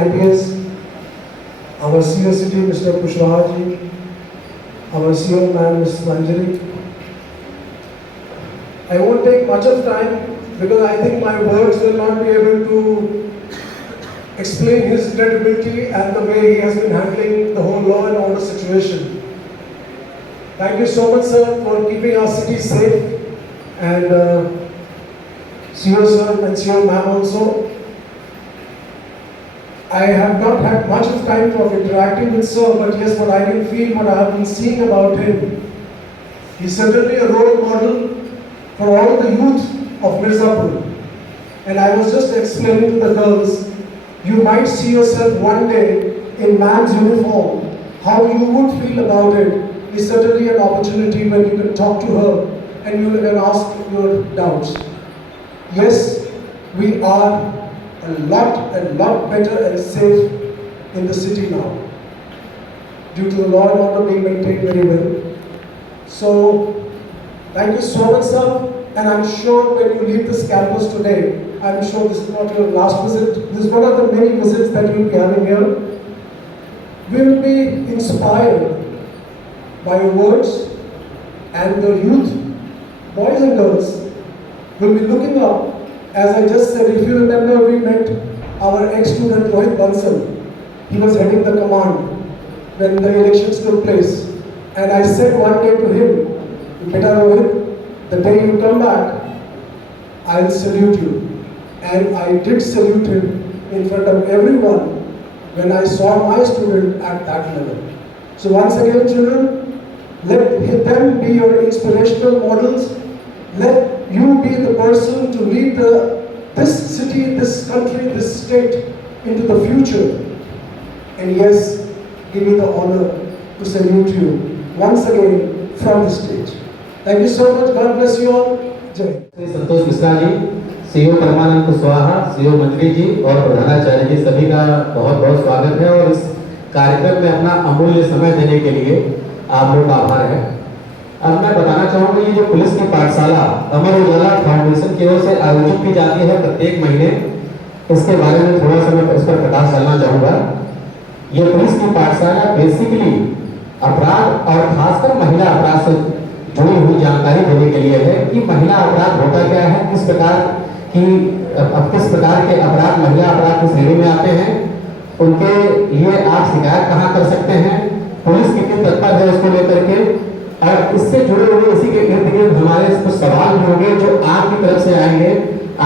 IPS, our CEO City, Mr. Kushwaha ji, our CEO man, Ms. Manjari. I won't take much of time because I think my words will not be able to explain his credibility and the way he has been handling the whole law and order situation. Thank you so much, sir, for keeping our city safe, and CEO sir and CEO ma'am also. I have not had much of time of interacting with sir, but yes, what I can feel, what I have been seeing about him, he's certainly a role model for all the youth of Mirzapur. And I was just explaining to the girls, you might see yourself one day in man's uniform. How you would feel about it is certainly an opportunity when you can talk to her and you can ask your doubts. Yes, we are a lot better and safe in the city now due to the law and order being maintained very well. So, thank you so much, sir. And I'm sure when you leave this campus today, I'm sure this is not your last visit. This is one of the many visits that you'll be having here. We will be inspired by your words, and the youth, boys and girls, will be looking up. As I just said, if you remember, we met our ex-student Rohit Bansal. He was heading the command when the elections took place. And I said one day to him, Beta Rohit, the day you come back, I'll salute you. And I did salute him in front of everyone when I saw my student at that level. So once again, children, let them be your inspirational models. Let you be the person to lead this city, this country, this state into the future. And yes, give me the honor to salute you once again from the stage. Thank you so much. God bless you all. Jai. Santosh Mishra ji, CEO Parmanand Kushwaha, CEO मंजरी जी और प्रधानाचार्य जी, सभी का बहुत बहुत स्वागत है। और इस कार्यक्रम में अपना अमूल्य समय देने के लिए आप लोग का आभार है। अब मैं बताना चाहूँगा, ये जो पुलिस की पाठशाला अमर उजाला फाउंडेशन की ओर से आयोजित की जाती है प्रत्येक महीने, इसके बारे में थोड़ा सा मैं इस पर प्रकाश डालना चाहूँगा। ये पुलिस की पाठशाला बेसिकली अपराध और खासकर महिला अपराध से जुड़ी हुई जानकारी देने के लिए है कि महिला अपराध होता क्या है, किस प्रकार के अपराध महिला अपराध की श्रेणी में आते हैं, उनके लिए आप शिकायत कहाँ कर सकते हैं, पुलिस कितनी तत्पर है उसको लेकर के, और इससे जुड़े हुए इसी के इर्द गिर्द हमारे कुछ सवाल भी होंगे जो आपकी तरफ से आएंगे।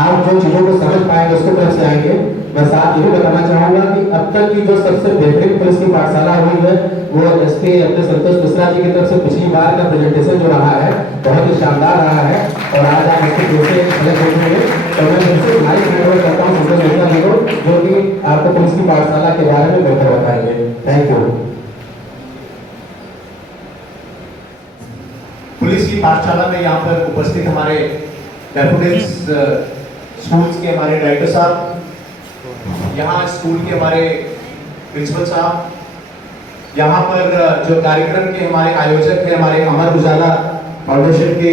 आप जो चीजों को समझ पाएंगे उसकी तरफ से आएंगे। मैं साथ ये भी बताना चाहूंगा कि अब तक की जो सबसे बेहतरीन पुलिस की पाठशाला हुई है वो एसपी अपने संतोष मिश्रा जी की तरफ से पिछली बार का प्रेजेंटेशन जो रहा है बहुत ही शानदार रहा है। और आज आप इसके दूसरे अलग देखेंगे, तो मैं फिर माइक हैंडओवर करता हूँ संतोष मिश्रा जी को, जो कि आपको पुलिस की पाठशाला के बारे में बेहतर बताएंगे। Thank you. पुलिस की पाठशाला में यहाँ पर उपस्थित हमारे डेपुटेंट्स स्कूल्स के हमारे डायरेक्टर साहब, यहाँ स्कूल के हमारे प्रिंसिपल साहब, यहाँ पर जो कार्यक्रम के हमारे आयोजक हैं, हमारे अमर उजाला फाउंडेशन के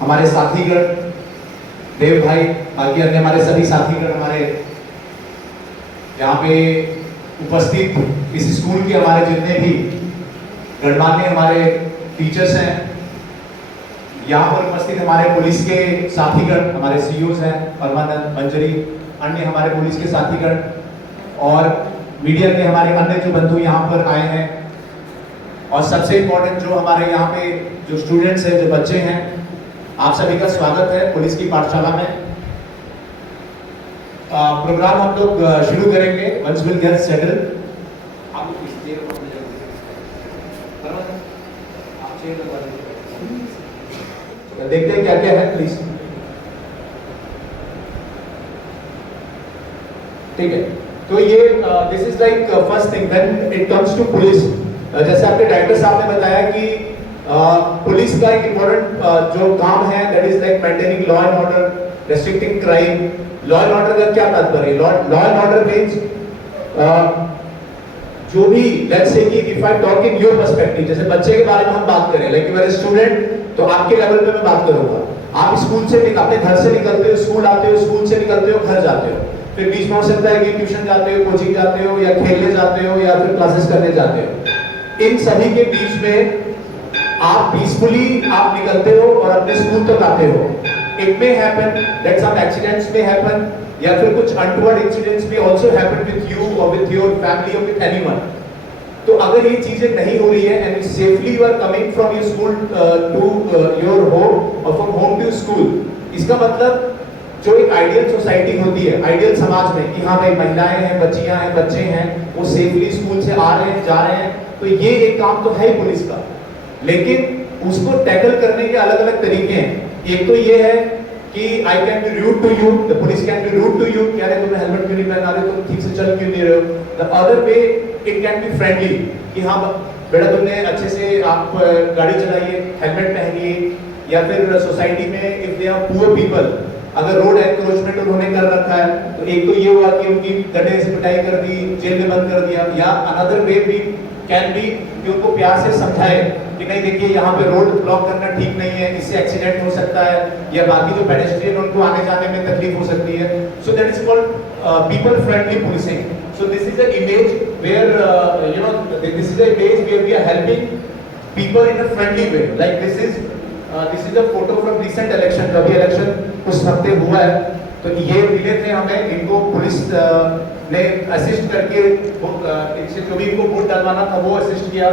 हमारे साथीगण, देव भाई, बाकी अन्य हमारे सभी साथीगण हमारे यहाँ पे उपस्थित इस स्कूल के हमारे जितने भी गणमान्य हमारे टीचर्स हैं, यहाँ पर उपस्थित हमारे पुलिस के साथीगण, हमारे सीईओज हैं, परमानंद, मंजरी, अन्य हमारे पुलिस के साथीगण और मीडिया के हमारे अन्य जो बंधु यहाँ पर आए हैं, और सबसे इम्पोर्टेंट जो हमारे यहाँ पे जो स्टूडेंट्स हैं, जो बच्चे हैं, आप सभी का स्वागत है पुलिस की पाठशाला में। प्रोग्राम हम लोग शुरू करेंगे वंस विल गेट सेटल्ड। देखते हैं क्या क्या है प्लीज। ठीक है, तो ये this is like first thing when it comes to police. जैसे आपके डायरेक्टर साहब ने बताया कि पुलिस का एक इम्पोर्टेंट जो काम है that is like maintaining law and order, restricting crime. Law and order का क्या तात्पर्य? लॉ एंड ऑर्डर मींस जो भी लेट्स से कि if I talk in your perspective, जैसे बच्चे के बारे में हम बात करें, like you are a student, तो आपके लेवल पे मैं बात करूंगा। आप स्कूल से अपने घर से निकलते हो, स्कूल आते हो, स्कूल से निकलते हो, घर जाते हो, फिर बीच में हो सकता है कि ट्यूशन जाते हो, कोचिंग जाते हो, या खेलने जाते हो, या फिर क्लासेस करने जाते हो। इन सभी के बीच में आप पीसफुली आप निकलते हो और अपने स्कूल तक आते हो। It may happen that some accidents may happen, या फिर कुछ untoward incidents may also happen with you और विद योर फैमिली और विद एनीवन। तो अगर ये चीजें नहीं हो रही है and safely you are coming from your school to your home और फ्रॉम होम टू स्कूल, इसका मतलब जो एक आइडियल सोसाइटी होती है, आइडियल समाज में कि हाँ भाई महिलाएं हैं, बच्चियां हैं, बच्चे हैं, वो सेफली स्कूल से आ रहे हैं, जा रहे हैं, तो ये एक काम तो है ही पुलिस का। लेकिन उसको टैकल करने के अलग अलग तरीके हैं। एक तो ये है कि I can be rude to you, the police can be rude to you, कह रहे तुम हेलमेट क्यों नहीं पहना रहे, तुम ठीक से चल क्यों नहीं रहे हो। The other way it can be friendly कि हाँ बेटा तुमने अच्छे से आप गाड़ी चलाइए, हेलमेट पहनिए, या फिर सोसाइटी में if they are poor people, अगर रोड एनक्रोचमेंट उन्होंने कर रखा है तो एक तो ये हुआ कि उनकी गड्ढे से पिटाई कर दी, जेल में बंद कर दिया, या अनदर वे भी कैन बी कि उनको प्यार से समझाए कि नहीं देखिए यहाँ पे रोड ब्लॉक करना ठीक नहीं है, इससे एक्सीडेंट हो सकता है, या बाकी जो पेडेस्ट्रियन उनको आने जाने में तकलीफ हो सकती है। So that is called people friendly policing. So this is the image where you know this is the image where we are helping people in a friendly way. Like this is a photo from recent election, अभी election कुछ हफ्ते हुआ है, तो ये मिले थे हमें, इनको पुलिस ने असिस्ट करके इनसे जो भी इनको वोट डलवाना था वो असिस्ट किया।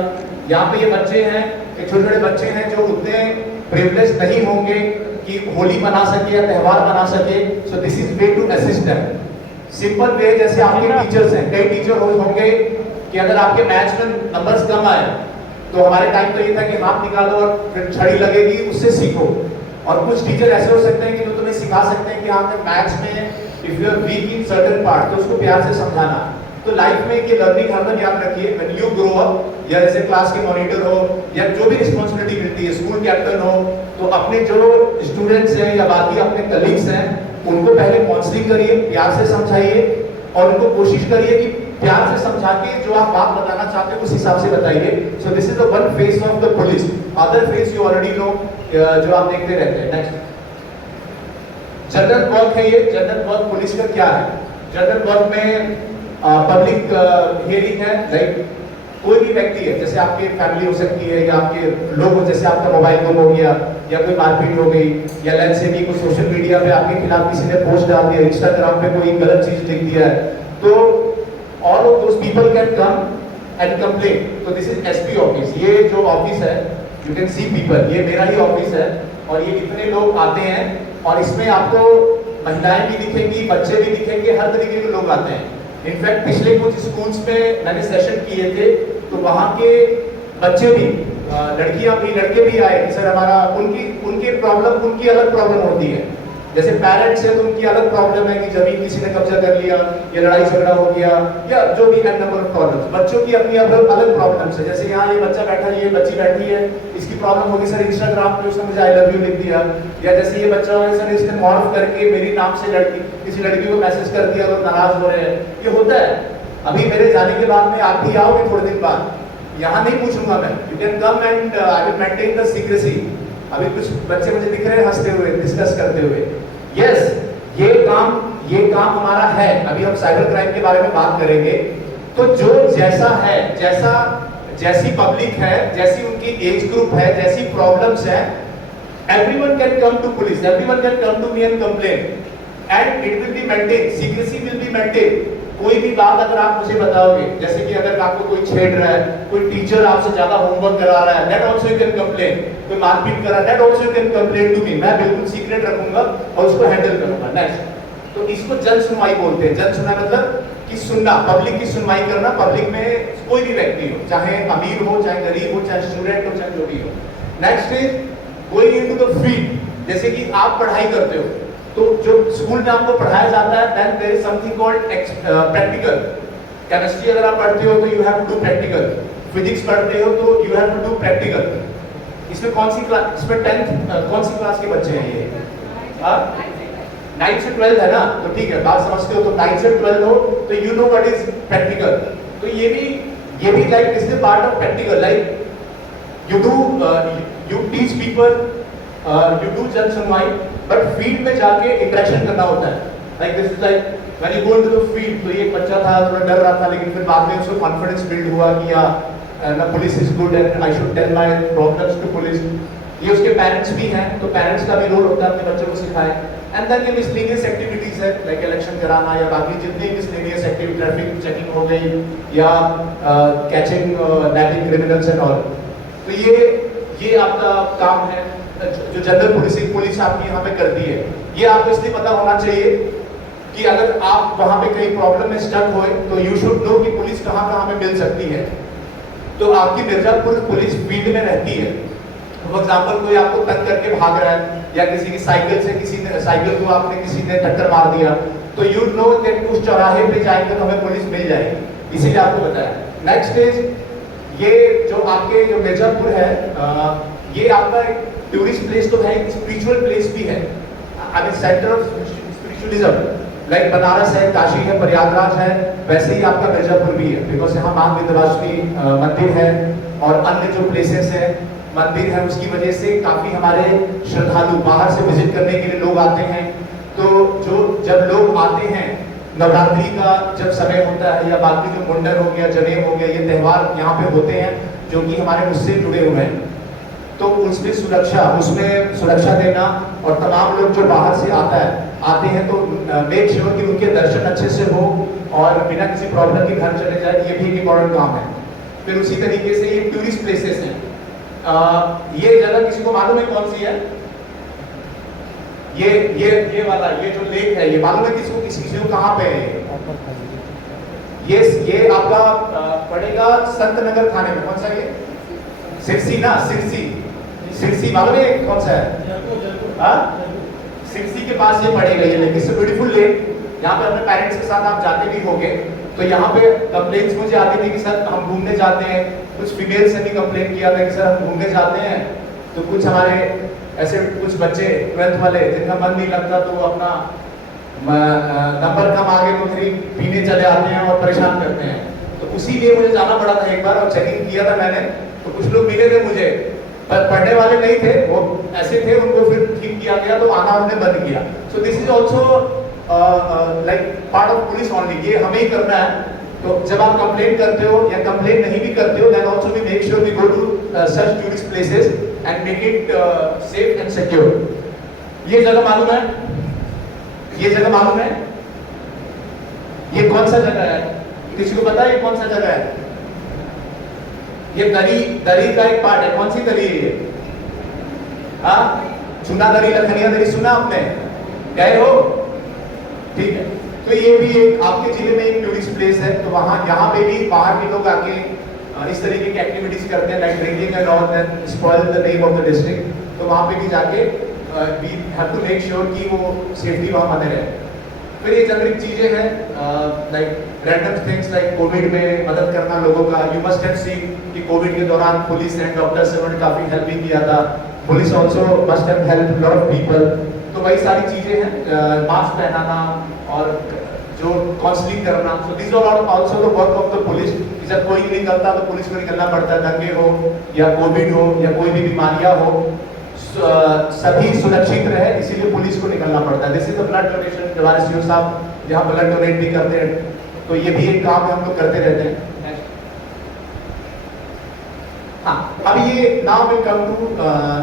यहाँ पे ये बच्चे हैं, छोटे छोटे बच्चे हैं जो उतने प्रिविलेज नहीं होंगे कि होली मना सके या त्यौहार मना सके। So this is way to assist them. Simple way, जैसे आपके टीचर्स हैं, कई टीचर होंगे कि अगर आपके मैथ्स में नंबर्स कम आए तो हमारे टाइम तो ये था कि हाथ निकालो और फिर छड़ी लगेगी, उससे सीखो। और कुछ टीचर ऐसे हो सकते हैं कि जो तुम्हें सिखा सकते हैं कि आपने मैथ्स में if you are weak in certain part तो उसको प्यार से समझाना। तो लाइफ में ये लर्निंग हरदम याद रखिए, व्हेन यू ग्रो अप, या जैसे क्लास के मॉनिटर हो या जो भी रिस्पांसिबिलिटी मिलती है, स्कूल कैप्टन हो, तो अपने जो स्टूडेंट्स हैं या बाकी अपने कलीग्स हैं उनको पहले काउंसलिंग करिए, प्यार से समझाइए, और उनको कोशिश करिए कि प्यार से समझा के जो आप बात बताना चाहते हो उस हिसाब से बताइए। सो this is the one face of the police. Other face you already know, जो आप देखते रहते हैं। नेक्स्ट जनरल वर्क है ये। जनरल वर्क पुलिस का क्या है? जनरल वर्क में पब्लिक हियरिंग है, लाइक कोई भी व्यक्ति है, जैसे आपकी फैमिली हो सकती है या आपके लोग हो, जैसे आपका मोबाइल गुम हो गया या कोई मारपीट हो गई, या लेट्स से कि कोई सोशल मीडिया पे आपके खिलाफ किसी ने पोस्ट डाल दिया, इंस्टाग्राम पे कोई गलत चीज लिख दिया है, तो all of those people can come and complain. So this is SP office. ये जो ऑफिस है, you can see people, ये मेरा ही ऑफिस है, और ये इतने लोग आते हैं, और इसमें आपको महिलाएं भी दिखेंगी, बच्चे भी दिखेंगे, हर तरीके के लोग आते हैं। इनफैक्ट पिछले कुछ स्कूल्स में मैंने सेशन किए थे, तो वहाँ के बच्चे भी, लड़कियां भी, लड़के भी आए सर हमारा, उनकी प्रॉब्लम, उनकी अलग प्रॉब्लम होती है। जैसे पेरेंट्स है तो उनकी अलग प्रॉब्लम है कि जमीन किसी ने कब्जा कर लिया, या लड़ाई झगड़ा हो गया, या जो भी एन नंबर ऑफ प्रॉब्लम्स। बच्चों की अपनी अलग प्रॉब्लम्स है। जैसे यहाँ ये बच्चा बैठा है, ये बच्ची बैठी है, इसकी प्रॉब्लम होगी सर इंस्टाग्राम पे उसने मुझे आई लव यू लिख दिया, या जैसे ये बच्चा है सर इसने मॉर्फ करके मेरी नाम से किसी लड़की को मैसेज कर दिया तो नाराज हो रहे हैं। ये होता है। अभी मेरे जाने के बाद में आप भी आओगे थोड़े दिन बाद, यहाँ नहीं पूछूंगा मैं, you can come and I will maintain the secrecy. अभी कुछ बच्चे मुझे दिख रहे हैं हंसते हुए, डिस्कस करते हुए। यस, ये काम हमारा है। अभी हम साइबर क्राइम के बारे में बात करेंगे। तो जो जैसा है, जैसी पब्लिक है, जैसी उनकी एज ग्रुप है, जैसी प्रॉब्लम्स है, everyone can come to police, everyone can come to me and complain, and it will be maintained, secrecy will be maintained। कोई भी बात अगर आप मुझे बताओगे, जैसे कि अगर आपको कोई छेड़ रहा है, कोई टीचर आपसे ज्यादा होमवर्क करा रहा है, that also you can complain, कोई मारपीट कर रहा है, that also you can complain to me, मैं बिल्कुल सीक्रेट रखूंगा और उसको हैंडल करूंगा। नेक्स्ट, तो इसको जन सुनवाई बोलते हैं। जन सुनवाई मतलब कि सुनना, पब्लिक की सुनवाई करना। पब्लिक में कोई भी व्यक्ति हो, चाहे अमीर हो, चाहे गरीब हो, चाहे स्टूडेंट हो, चाहे जो भी हो। Next is going into the field. जैसे कि आप पढ़ाई करते हो, तो जो स्कूल में आपको पढ़ाया जाता है, then there is something called practical. Chemistry अगर आप पढ़ते हो तो you have to do practical, physics पढ़ते हो तो you have to do practical. इसमें कौन सी क्लास, इसमें 10th कौन सी क्लास के बच्चे हैं ये? 9 से 12 है ना, तो ठीक है, बात समझते हो। तो 9 से 12 हो तो you know what is practical. तो ये भी like this is part of practical. Like you teach people, you do जन सुनवाई, बट फील्ड में जाके इंटरेक्शन करना होता है। Like this is like When you go into the field, तो ये एक बच्चा था, थोड़ा डर रहा था, लेकिन फिर बाद में उसको कॉन्फिडेंस बिल्ड हुआ कि या police is good and I should tell my problems to police. ये उसके पेरेंट्स भी हैं, तो पेरेंट्स का भी रोल होता है अपने बच्चों को सिखाए। एंड देन ये मिसलेनियस एक्टिविटीज है, लाइक इलेक्शन कराना या बाकी जितनी मिसलेनियस एक्टिविटी, ट्रैफिक चेकिंग हो गई या catching napping criminals and all. तो ये आपका काम है जो जनरल पुलिसिंग पुलिस आपकी यहाँ पे करती है। ये आपको इसलिए पता होना चाहिए कि अगर आप वहाँ पे कहीं प्रॉब्लम में स्टक होए तो यू शुड नो कि पुलिस कहाँ पे मिल सकती है। तो आपकी मिर्जापुर पुलिस फील्ड में रहती है। फॉर एग्जाम्पल कोई आपको तंग करके भाग रहा है या किसी की साइकिल से साइकिल को आपने किसी ने टक्कर मार दिया, तो यू नो दैट उस चौराहे पे जाएंगे तो हमें पुलिस मिल जाएगी, इसीलिए आपको बताया। नेक्स्ट इज ये जो आपके जो मिर्जापुर है, ये आपका एक टूरिस्ट प्लेस तो है, एक स्पिरिचुअल प्लेस भी है, I mean centre of spiritualism. Like Banaras है, काशी है, प्रयागराज है, वैसे ही आपका मिर्जापुर भी है, बिकॉज यहाँ मां विंध्यवासिनी मंदिर है और अन्य जो प्लेसेस है मंदिर है, उसकी वजह से काफी हमारे श्रद्धालु बाहर से विजिट करने के लिए लोग आते हैं। तो जब लोग आते हैं, नवरात्रि का जब समय होता है या बाकी जो मुंडन हो गया, जनेऊ हो गया, ये त्योहार यहाँ पे होते हैं जो कि हमारे उससे जुड़े हुए हैं, तो उसमें सुरक्षा देना और तमाम लोग जो बाहर से आते हैं तो मेक श्योर कि उनके दर्शन अच्छे से हो और बिना किसी प्रॉब्लम के घर चले जाए, ये भी एक इम्पोर्टेंट काम है। फिर उसी तरीके से ये टूरिस्ट प्लेसेस हैं। ये जगह किसी को मालूम है कौन सी है? ये वाला, ये जो लेक है, ये मालूम है किसी को कहाँ पे है? ये आपका पड़ेगा संत नगर थाने में। कौन सा ये? सिरसी ना, सिरसी मालूम है कौन सा है? सिरसी के पास ये पड़ेगा ये lake. It's a beautiful lake. यहाँ पे अपने पेरेंट्स के साथ आप जाते भी होंगे, तो यहाँ पे कंप्लेंट्स मुझे आती थी कि सर हम घूमने जाते हैं, कुछ फीमेल से भी कंप्लेंट किया था कि सर हम घूमने जाते हैं, तो कुछ हमारे ऐसे कुछ बच्चे 12th वाले जिनका मन नहीं लगता तो अपना नंबर कम आगे तो फिर पीने चले आते हैं और परेशान करते हैं। तो उसी लिए मुझे जाना पड़ा था एक बार और चेकिंग किया था मैंने, तो कुछ लोग मिले थे मुझे, पर पढ़ने वाले नहीं थे, वो ऐसे थे, उनको फिर ठीक किया गया तो आना उन्होंने बंद किया। सो this is also like part of police only, ये हमें ही करना है। तो जब आप कंप्लेंट करते हो या कंप्लेंट नहीं भी करते हो, then also we make sure we go to such tourist places and make it safe and secure. ये जगह मालूम है? ये जगह मालूम है? ये कौन सा जगह है? किसी को पता है ये कौन सा जगह है? ये दरी का एक पार्ट है। कौन सी दरी है ये? हाँ, चुना दरी, लखनिया दरी सुना आपने? गए हो? ठीक है। तो ये भी एक आपके जिले में एक टूरिस्ट प्लेस है, तो वहाँ यहाँ पे भी बाहर के लोग आके इस तरीके की एक्टिविटीज करते हैं, like drinking and all that spoil the name of the district. तो वहाँ पे भी जाके we have to make sure कि वो सेफ्टी वहाँ बने रहे। फिर ये जेनरिक चीजें हैं, like random things like Covid में मदद करना लोगों का। यू मस्ट हैव सीन कि कोविड के दौरान पुलिस एंड डॉक्टर्स ने उन्होंने काफी हेल्प भी किया था। Police also must have help lot of people. तो वही सारी चीजें हैं, मास्क पहनाना और जो काउंसलिंग करना। So this are also the work of the police. जब कोई निकलता तो पुलिस को निकलना पड़ता है, दंगे हो या कोविड हो या कोई भी बीमारियां हो, सभी सुरक्षित रहे, इसीलिए पुलिस को निकलना पड़ता है। This is the blood donation. हमारे सीओ साहब यहाँ ब्लड डोनेट भी करते हैं, तो ये भी एक काम हम लोग करते रहते हैं। हाँ, अब ये now will come to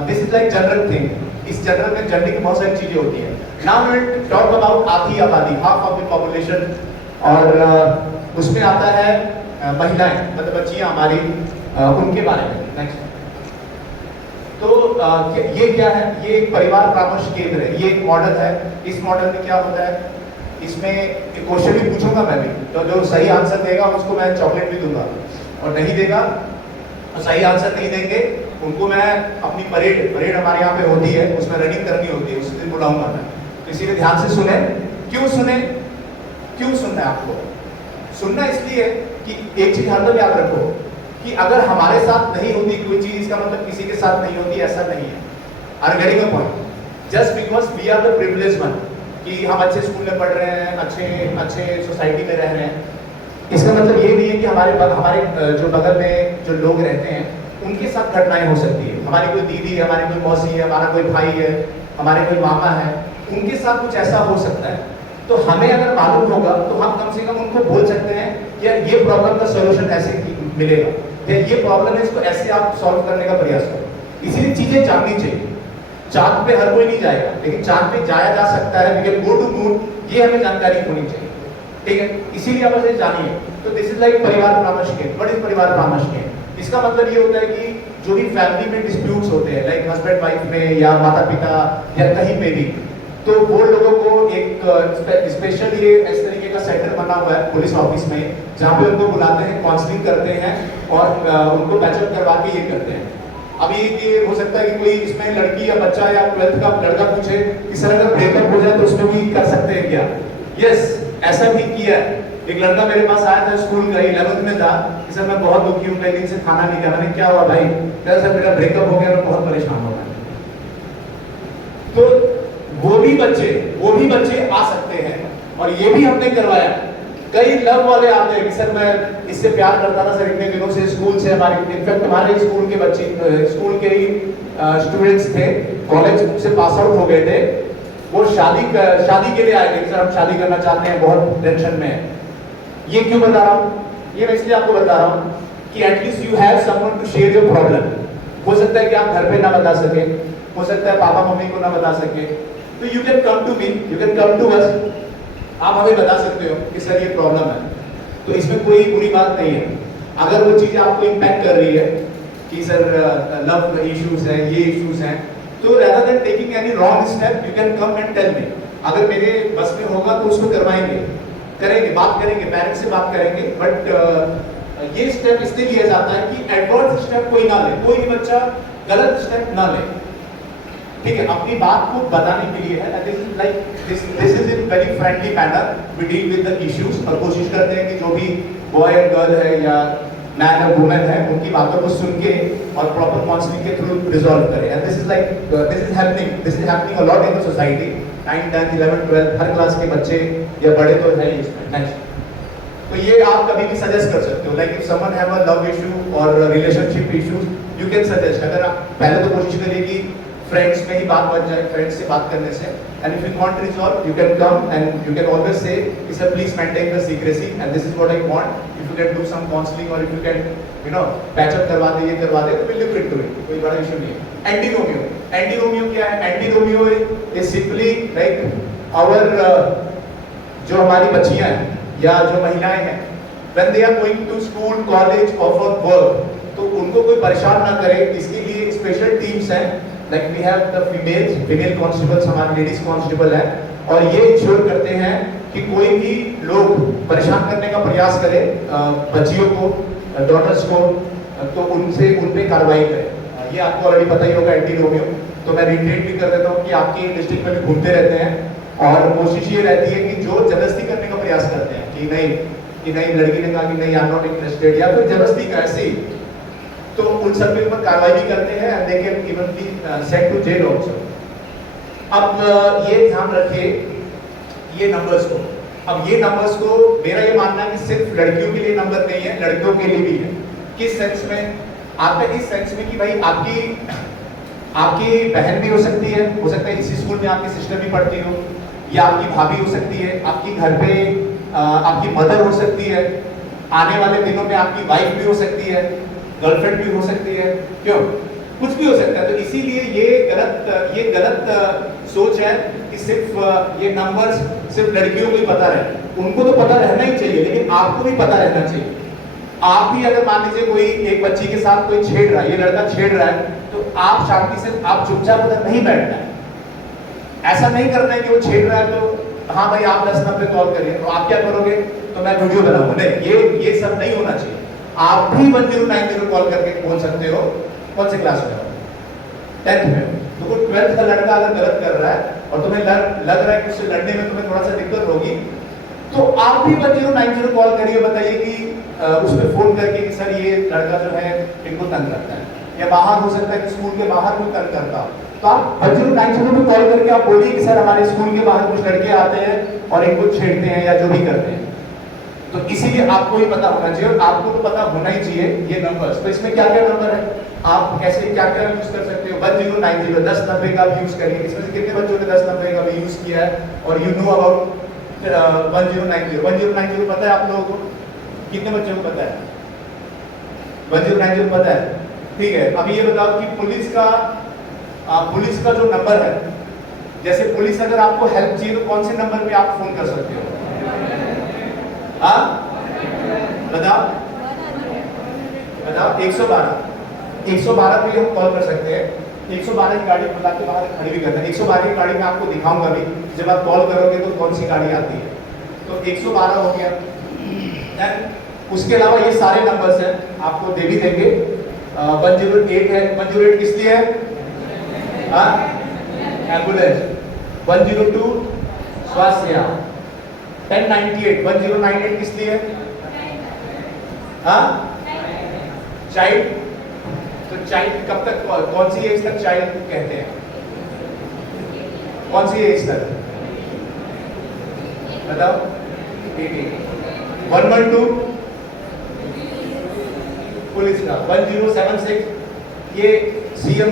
this is like general thing. इस जनरल में जनरल की बहुत सारी चीजें होती हैं। नाउ विल टॉक अबाउट आधी आबादी, हाफ ऑफ द पॉपुलेशन, और उसमें आता है महिलाएं, मतलब बच्चियां हमारी, उनके बारे में। नेक्स्ट। तो ये क्या है? ये एक परिवार परामर्श केंद्र है, ये एक मॉडल है। इस मॉडल में क्या होता है, इसमें एक क्वेश्चन भी पूछूंगा मैं भी, तो जो सही आंसर देगा उसको मैं चॉकलेट भी दूंगा, और नहीं देगा तो सही आंसर नहीं देंगे उनको मैं अपनी परेड हमारे यहाँ पे होती है, उसमें रनिंग करनी होती है, उस दिन बुलाऊंगा मैं। तो इसीलिए ध्यान से सुने। क्यों सुने? क्यों सुनना है आपको? सुनना इसलिए कि एक चीज हरदम याद रखो कि अगर हमारे साथ नहीं होती कोई चीज, इसका मतलब किसी के साथ नहीं होती, ऐसा नहीं है। Are getting a point? Just because we are the privileged one, कि हम अच्छे स्कूल में पढ़ रहे हैं, अच्छे सोसाइटी में रह रहे हैं, इसका मतलब ये नहीं है कि हमारे जो बगल में जो लोग रहते हैं उनके साथ घटनाएं हो सकती है। हमारी कोई दीदी है, हमारी कोई मौसी है, हमारा कोई भाई है, हमारे कोई मामा है, उनके साथ कुछ ऐसा हो सकता है। तो हमें अगर मालूम होगा तो हम कम से कम उनको बोल सकते हैं कि यार ये प्रॉब्लम का सॉल्यूशन ऐसे मिलेगा, या ये प्रॉब्लम है इसको ऐसे आप सॉल्व करने का प्रयास करो। इसीलिए चीजें जाननी चाहिए। चांद पे हर कोई नहीं जाएगा, लेकिन चांद पे जाया जा सकता है, we can go to moon, ये हमें जानकारी होनी चाहिए, ठीक है। इसीलिए आप इसे जानिए। तो दिस इज लाइक परिवार परामर्श केंद्र। व्हाट इज परिवार परामर्श केंद्र? इसका मतलब ये होता है कि जो भी फैमिली में डिस्प्यूट्स होते हैं, लाइक हस्बैंड वाइफ में या माता पिता या कहीं पे भी, तो वो लोगों को एक स्पेशल ये इस तरीके का सेंटर बना हुआ है पुलिस ऑफिस में, जहाँ पे उनको बुलाते हैं, काउंसलिंग करते हैं और उनको पैचअप करवा के ये करते हैं। अभी ये हो सकता है कि कोई इसमें लड़की या बच्चा या 12th का लड़का पूछे कि सर अगर ब्रेकअप हो जाए तो उसमें भी कर सकते हैं क्या? यस, ऐसा भी किया है। एक लड़का मेरे पास आया था, स्कूल का 11th में था, कि सर मैं बहुत दुखी हूँ, कई दिन से खाना नहीं खाया। मैंने क्या हुआ भाई? कहता सर मेरा ब्रेकअप हो गया, मैं बहुत परेशान हो गया। तो वो भी बच्चे आ सकते हैं, और ये भी हमने करवाया। कई लव वाले आते हैं कि सर मैं इससे प्यार करता था सर इतने दिनों से, स्कूल से हमारे, इनफैक्ट हमारे स्कूल के बच्चे, स्कूल के ही स्टूडेंट्स थे, कॉलेज से पास आउट हो गए थे, वो शादी के लिए आए थे कि सर हम शादी करना चाहते हैं, बहुत टेंशन में है। ये क्यों बता रहा हूँ? ये मैं इसलिए आपको बता रहा हूँ कि at least you have someone to share your problem. हो सकता है कि आप घर पे ना बता सके, हो सकता है पापा मम्मी को ना बता सके, तो you can come to me, you can come to us, आप हमें बता सकते हो कि सर ये प्रॉब्लम है। तो इसमें कोई बुरी बात नहीं है। अगर वो चीज़ आपको इम्पैक्ट कर रही है कि सर लव इश्यूज हैं, ये इश्यूज हैं, तो rather than taking any wrong step, you can come and tell me। अगर मेरे बस में होगा तो उसको करवाएंगे, करेंगे, बात करेंगे, पेरेंट्स से बात करेंगे। बट ये स्टेप इसलिए लिया जाता है कि एडवर्स स्टेप कोई ना ले, कोई भी बच्चा गलत स्टेप ना ले, ठीक है। अपनी बात को बताने के लिए है। This is in very friendly manner we deal with the issues, और कोशिश करते हैं कि जो भी बॉय एंड गर्ल है या मैन और वुमेन है, उनकी बातों को सुन के और प्रॉपर काउंसलिंग के थ्रू रिजॉल्व करें। And this is happening a lot in the society. 9, 10, 11, 12 her class के बच्चे या बड़े तो है ही इसमें। नेक्स्ट, तो ये आप कभी भी सजेस्ट कर सकते हो, like if someone have a love issue और relationship issues, you can suggest. अगर आप पहले तो कोशिश करिए कि फ्रेंड्स में ही बात बन जाए, फ्रेंड्स से बात करने से। And if you want to resolve, you can come and you can always say कि sir please maintain the secrecy and this is what I want. If you can do some counselling और if you can patch up करवा दे, ये करवा दे, तो will look into it, कोई बड़ा issue नहीं है। एंटी रोमियो क्या है? Anti Romeo is simply like our जो हमारी बच्चियां हैं या जो महिलाएं हैं, when they are going to school, college और फॉर वर्क, तो उनको कोई परेशान ना करे, इसके लिए स्पेशल टीम्स हैं। Like we have the female constables, हमारे लेडीज कांस्टेबल हैं, और ये इंश्योर करते हैं कि कोई भी लोग परेशान करने का प्रयास करे बच्चियों को, डॉटर्स को, तो उन पे कार्रवाई करें। ये आपको ऑलरेडी पता ही होगा एंटी रोमियो। तो मैं रिट्रीट भी कर देता हूँ कि आपके डिस्ट्रिक्ट में भी घूमते रहते हैं, और कोशिश ये रहती है कि जो जबरदस्ती करने का प्रयास करते हैं कि नहीं लड़की ने कहा कि नहीं आई एम नॉट इंटरेस्टेड, या फिर जबरदस्ती का ऐसे ही, तो उन सब के ऊपर कार्रवाई भी करते हैं and they can even be sent to jail also. अब ये ध्यान रखिए ये नंबर्स को। अब ये नंबर्स को मेरा ये मानना है कि सिर्फ लड़कियों के लिए नंबर नहीं है, लड़कियों के लिए भी है। किस सेंस में? आपका इस सेंस में कि भाई आपकी बहन भी हो सकती है, इसी स्कूल में आपकी सिस्टर भी पढ़ती हो, या आपकी भाभी हो सकती है, आपकी घर पे आपकी मदर हो सकती है, आने वाले दिनों में आपकी वाइफ भी हो सकती है, गर्लफ्रेंड भी हो सकती है, क्यों? कुछ भी हो सकता है। तो इसीलिए ये गलत सोच है कि सिर्फ ये नंबर्स सिर्फ लड़कियों को ही पता रहे। उनको तो पता रहना ही चाहिए, लेकिन आपको भी पता रहना चाहिए। आप भी अगर मान लीजिए कोई एक बच्ची के साथ कोई छेड़ रहा है, ये लड़का छेड़ रहा है, तो आप शांति से, आप चुपचाप उधर नहीं बैठना है। ऐसा नहीं करना है कि वो छेड़ रहा है तो हाँ भाई आप 10 नंबर कॉल करिए, तो आप क्या करोगे? तो मैं वीडियो बनाऊंगा। नहीं, ये सब नहीं होना चाहिए। आप भी 1090 कॉल करके बोल सकते हो। कौन से क्लास में हो? 10th में। तो कोई 12th का लड़का अगर गलत कर रहा है और तुम्हें लग रहा है कि उससे लड़ने में तुम्हें थोड़ा सा दिक्कत होगी, तो आप भी 1090 कॉल करिए, बताइए कि उसमें फोन करके कि सर ये लड़का जो है इनको तंग करता है, या बाहर हो सकता है कि स्कूल के बाहर कोई तंग करता हो, तो आप 1090 पे कॉल करके आप बोलिए कि सर हमारे स्कूल के बाहर कुछ लड़के आते हैं और इनको छेड़ते हैं या जो भी करते हैं। तो इसीलिए आपको ही पता होना चाहिए, और आपको तो पता होना ही चाहिए ये नंबर्स। तो इसमें क्या क्या नंबर है, आप कैसे क्या क्या यूज कर सकते हो? 1090 1090 का भी यूज करिए। इसमें से कितने बच्चों ने 1090 का भी यूज किया है और यू नो अबाउट 1090 पता है आप लोगों को? कितने बच्चों को पता है? 1090 पता है? ठीक है, अभी ये बताओ कि पुलिस का जो नंबर है, जैसे पुलिस अगर आपको हेल्प चाहिए तो कौन से नंबर पे आप फोन कर सकते हो? हाँ बताओ 112 पे हम कॉल कर सकते हैं। 112 की गाड़ी बुला के बाहर खड़ी भी करते हैं। 112 की गाड़ी में आपको दिखाऊंगा भी, जब आप कॉल करोगे तो कौन सी गाड़ी आती है। तो 112 हो गया। देन उसके अलावा ये सारे नंबर्स हैं, आपको दे भी देंगे। 108 है, 108 किस लिए है? एम्बुलेंस। 102 स्वास्थ्य सेवा। 1098 किस लिए है? चाइल्ड। तो चाइल्ड कब तक, कौन सी एज तक चाइल्ड कहते हैं? कौन सी एज तक बताओ? 112 पुलिस का। 1076 ये सीएम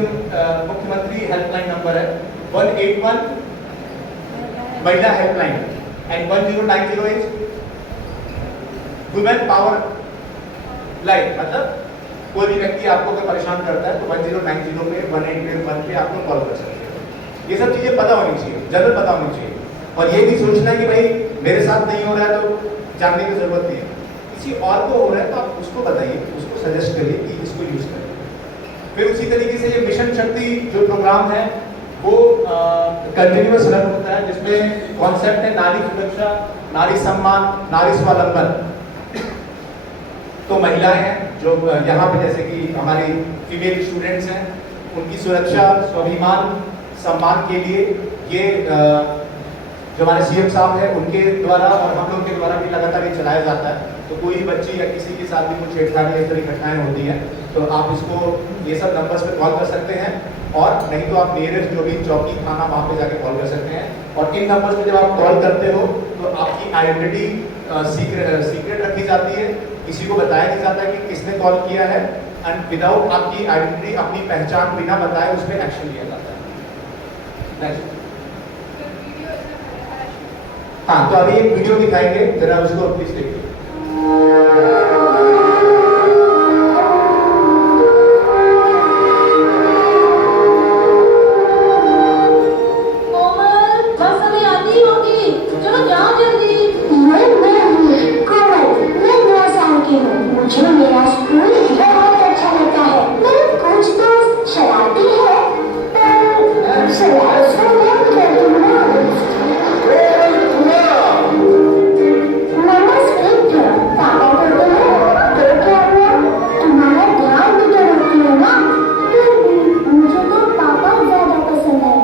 मुख्यमंत्री हेल्पलाइन नंबर है। 181 महिला helpline and 1090 is women power line. मतलब कोई भी व्यक्ति आपको अगर परेशान करता है तो 1090 पे 181 पे आप लोग कॉल कर सकते हैं। ये सब चीजें पता होनी चाहिए, जनरल पता होनी चाहिए। और ये नहीं सोचना कि भाई मेरे साथ नहीं हो रहा है तो जानने की जरूरत नहीं है। किसी और को हो रहा है तो आप उसको बताइए, उसको सजेस्ट करिए कि इसको यूज करें। फिर उसी तरीके से ये मिशन शक्ति जो प्रोग्राम है वो कंटिन्यूअस रन होता है, जिसमें कॉन्सेप्ट है नारी सुरक्षा, नारी सम्मान, नारी स्वावलंबन। तो महिलाएं हैं जो यहाँ पे जैसे कि हमारी फीमेल स्टूडेंट्स हैं, उनकी सुरक्षा, स्वाभिमान, सम्मान के लिए ये जो हमारे सीएम साहब हैं उनके द्वारा और हम लोग के द्वारा भी लगातार ये चलाया जाता है। तो कोई भी बच्ची या किसी के साथ भी कुछ छेड़छाड़ी इस तरह घटनाएं होती हैं तो आप इसको ये सब नंबर्स पे कॉल कर सकते हैं, और नहीं तो आप नियरेस्ट जो भी चौकी थाना वहाँ पे जाके कॉल कर सकते हैं। और इन नंबर्स पे जब आप कॉल करते हो तो आपकी आइडेंटिटी सीक्रेट रखी जाती है, किसी को बताया नहीं जाता कि किसने कॉल किया है, एंड विदाउट आपकी आइडेंटिटी, अपनी पहचान बिना बताए उस पर एक्शन लिया जाता है। नेक्स्ट। हाँ, तो अभी एक वीडियो दिखाएंगे, जरा उसको प्लीज देखिए। मुझे मेरा स्कूल बहुत अच्छा लगता है। मेरे कुछ दोस्त शरारती है, पर शरारत मैं करती हूँ। मम्मा स्ट्रिक्ट है, पापा बोलते हैं तो क्या हुआ, तुम्हारा ध्यान भी तो रखती है ना। फिर भी मुझे तो पापा ज्यादा पसंद है।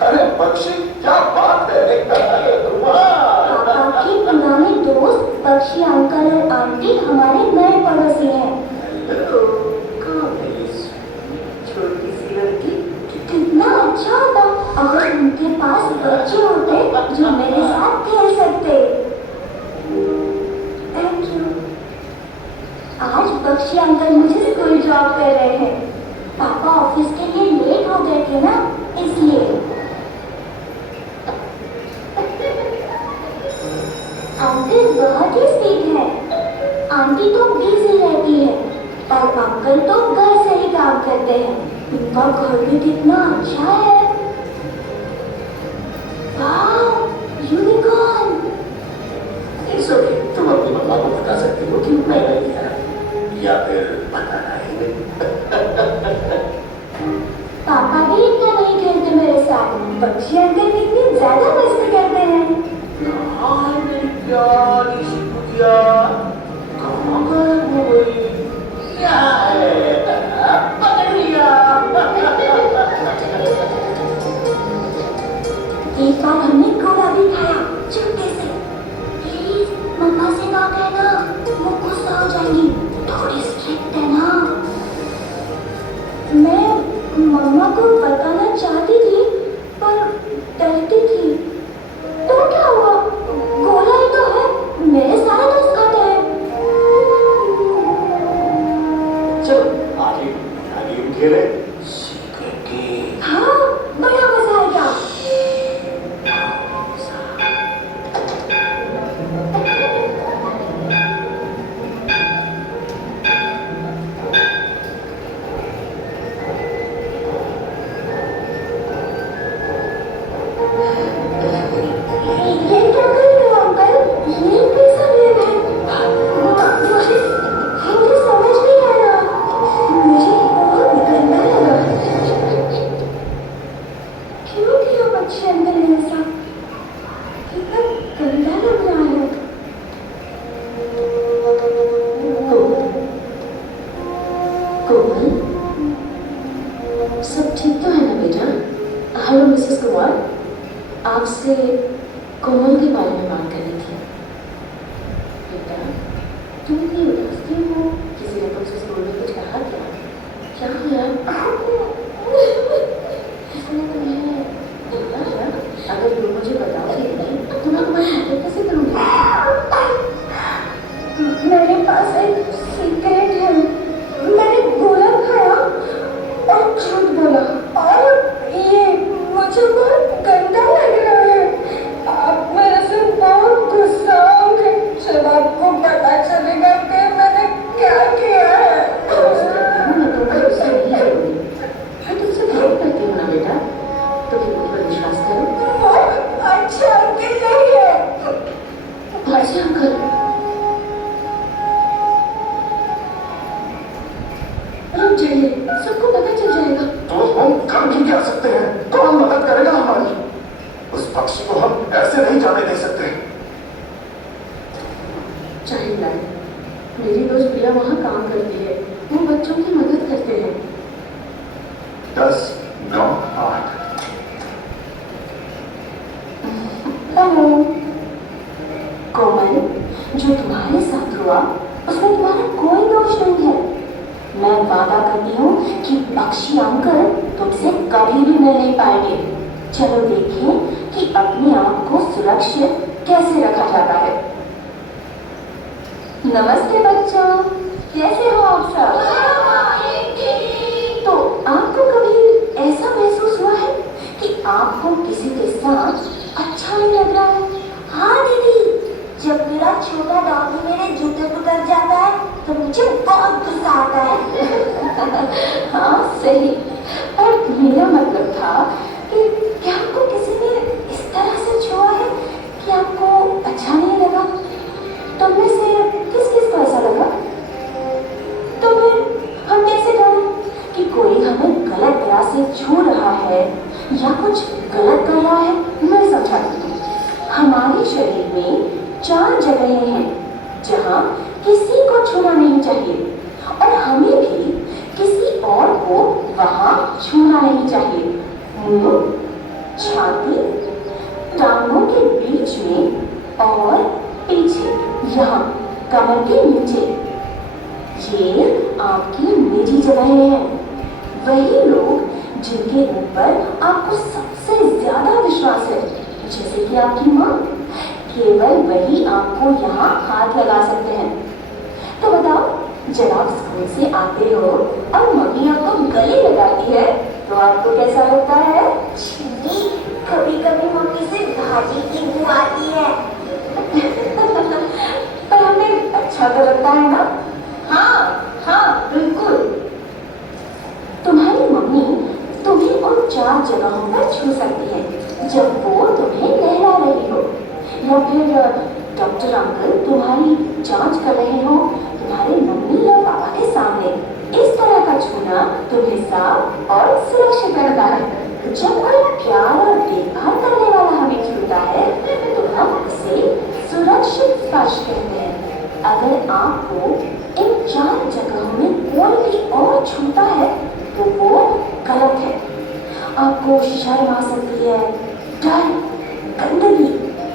अरे पक्षी, क्या बात है, पापा के पुराने दोस्त पक्षी अंकल और आंटी हमारे नए पड़ोसी हैं। छोटी सी लड़की, कितना अच्छा होता अगर उनके पास बच्चे होते जो मेरे साथ खेल सकते। Thank you. आज पक्षी अंकल मुझे स्कूल ड्रॉप कर रहे हैं। पापा ऑफिस के लिए लेट हो गए थे ना, इसलिए। अंकल बहुत ही स्वीट है। आंटी तो बिजी रहती है और अंकल तो घर से ही काम करते हैं। उनका घर भी कितना अच्छा है। वाव, यूनिकॉर्न। तुम अपनी मम्मा को बता सकती हो कि मैं नहीं है, या फिर बताना ही नहीं। पापा भी इतना नहीं खेलते मेरे साथ। पक्षी अंकल कितनी ज्यादा मस्ती करते हैं। एक बार हमने गोला भी खाया चुपके से। प्लीज मम्मा से ना कहना, वो गुस्सा हो जाएंगी, थोड़ी स्ट्रिक्ट है ना। मैं मम्मा को बताना चाहती थी पर डरती थी। तो क्या हुआ, गोला ही तो है, कोमल, सब ठीक तो है ना बेटा? हेलो मिसेस कुमार, आपसे कोमल के बारे में बात करनी थी। बेटा, तुम इतनी उदास क्यों हो? किसी ने तुमसे स्कूल में कुछ कहा क्या? क्या हुआ? किसी ने तुम्हें देखा क्या? अगर तुम मुझे बताओगे नहीं तो मैं तुम्हारी मदद कैसे करूँगी? मेरे पास एक सीक्रेट है। मैंने गोला खाया और झूठ बोला और ये मुझे बहुत गंदा लग रहा है। आप मेरे से बहुत गुस्सा होंगे जब आपको पता चलेगा कि मैंने क्या किया है। मैं तुमको गुस्सा नहीं करूँगी। मैं तुमसे प्यार करती हूँ ना बेटा, तो फिर मुझ पर विश्वास करो। वो अच्छा अंकल नहीं है। अच्छा अंकल, रुक जाइए, सबको पता चल जाएगा। तो हम कर भी क्या सकते हैं? कौन मदद करेगा हमारी? उस पक्षी को हम ऐसे नहीं जाने दे सकते। चाइल्ड लाइन, मेरी दोस्त प्रिया वहाँ काम करती है, वो बच्चों की मदद करते हैं। 10, 9, 8। हेलो कोमल, जो तुम्हारे साथ हुआ उसमें तुम्हारा कोई दोष नहीं है। मैं वादा करती हूँ कि बख्शी अंकल तुमसे कभी भी मिल नहीं पाएंगे। चलो देखें कि अपने आप को सुरक्षित कैसे रखा जाता है। नमस्ते बच्चों, कैसे हो आप सब? तो आपको कभी ऐसा महसूस हुआ है कि आपको किसी के साथ अच्छा नहीं लग रहा है? हाँ दीदी, जब मेरा छोटा डॉगी मेरे जूते को कर जाता है तो मुझे बहुत गुस्सा आता है। हाँ सही, और मेरा मतलब था कि क्या आपको किसी ने इस तरह से छुआ है कि आपको अच्छा नहीं लगा? तो में से किस किस को ऐसा लगा? तो फिर हम कैसे जाने कि कोई हमें गलत तरह से छू रहा है या कुछ गलत कर रहा है? मैं समझाती हूँ। हमारे शरीर में 4 जगहें हैं जहाँ किसी को छूना नहीं चाहिए और हमें भी किसी और को वहाँ छूना नहीं चाहिए। मुंह, छाती, टांगों के बीच में और पीछे, यहाँ कमर के नीचे। ये आपकी निजी जगहें हैं। वही लोग जिनके ऊपर आपको सबसे ज्यादा विश्वास है, जैसे कि आपकी माँ, केवल वही आपको यहाँ हाथ लगा सकते हैं। तो बताओ, जब आप स्कूल से आते हो और मम्मी आपको गले लगाती है तो आपको कैसा लगता है? कभी कभी मम्मी से भाजी की बू आती है। पर हमें अच्छा तो लगता है ना? हाँ हाँ बिल्कुल। तुम्हारी मम्मी तुम्हें उन 4 जगहों पर छू सकती है जब वो तुम्हें नहला रही हो, या फिर डॉक्टर अंकल तुम्हारी जांच कर रहे हो तुम्हारे मम्मी या पापा के सामने। इस तरह का छूना तुम्हें साफ और सुरक्षित रखता है। जब कोई प्यार और देखभाल करने वाला हमें छूता है तो हम उसे सुरक्षित स्पर्श कहते हैं। अगर आपको इन 4 जगहों में कोई भी और छूता है तो वो गलत है। आपको शर्म आ सकती है, डर, गंदगी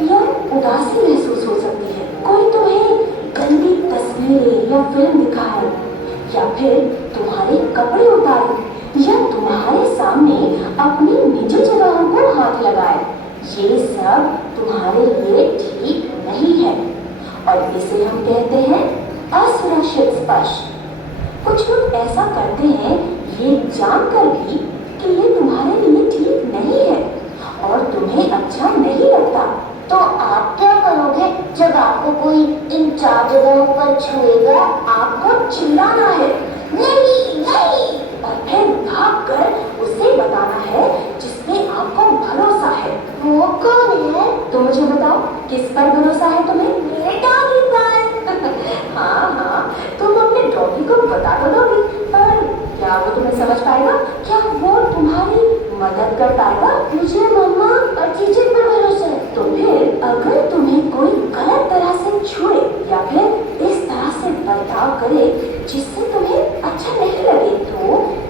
या उदासी महसूस हो सकती है। कोई तुम्हें गंदी तस्वीरें या फिल्म दिखाए, या फिर तुम्हारे कपड़े उतारे, या तुम्हारे सामने अपनी निजी जगहों को हाथ लगाए, ये सब तुम्हारे लिए ठीक नहीं है और इसे हम कहते हैं असुरक्षित स्पर्श। कुछ लोग ऐसा करते हैं ये जानकर भी कि ये तुम्हारे लिए ठीक नहीं है और तुम्हें अच्छा नहीं लगता। तो आप क्या करोगे जब आपको कोई इन 4 जगहों पर छुएगा? आपको चिल्लाना है, नहीं नहीं। और फिर भागकर उसे बताना है जिस पे आपको भरोसा है। वो कौन है? तो मुझे बताओ, किस पर भरोसा है तुम्हें? मेरे डॉगी पर। हाँ हाँ, तुम अपने डॉगी को बता तो दोगी, पर क्या वो तुम्हें समझ पाएगा? क्या वो तुम्हारी मदद कर पाएगा? मुझे मम्मा और जीजी पर भरोसा है। तो फिर अगर तुम्हें कोई गलत तरह से छुए या फिर इस तरह से बर्ताव करे जिससे तुम्हें अच्छा नहीं लगे, तो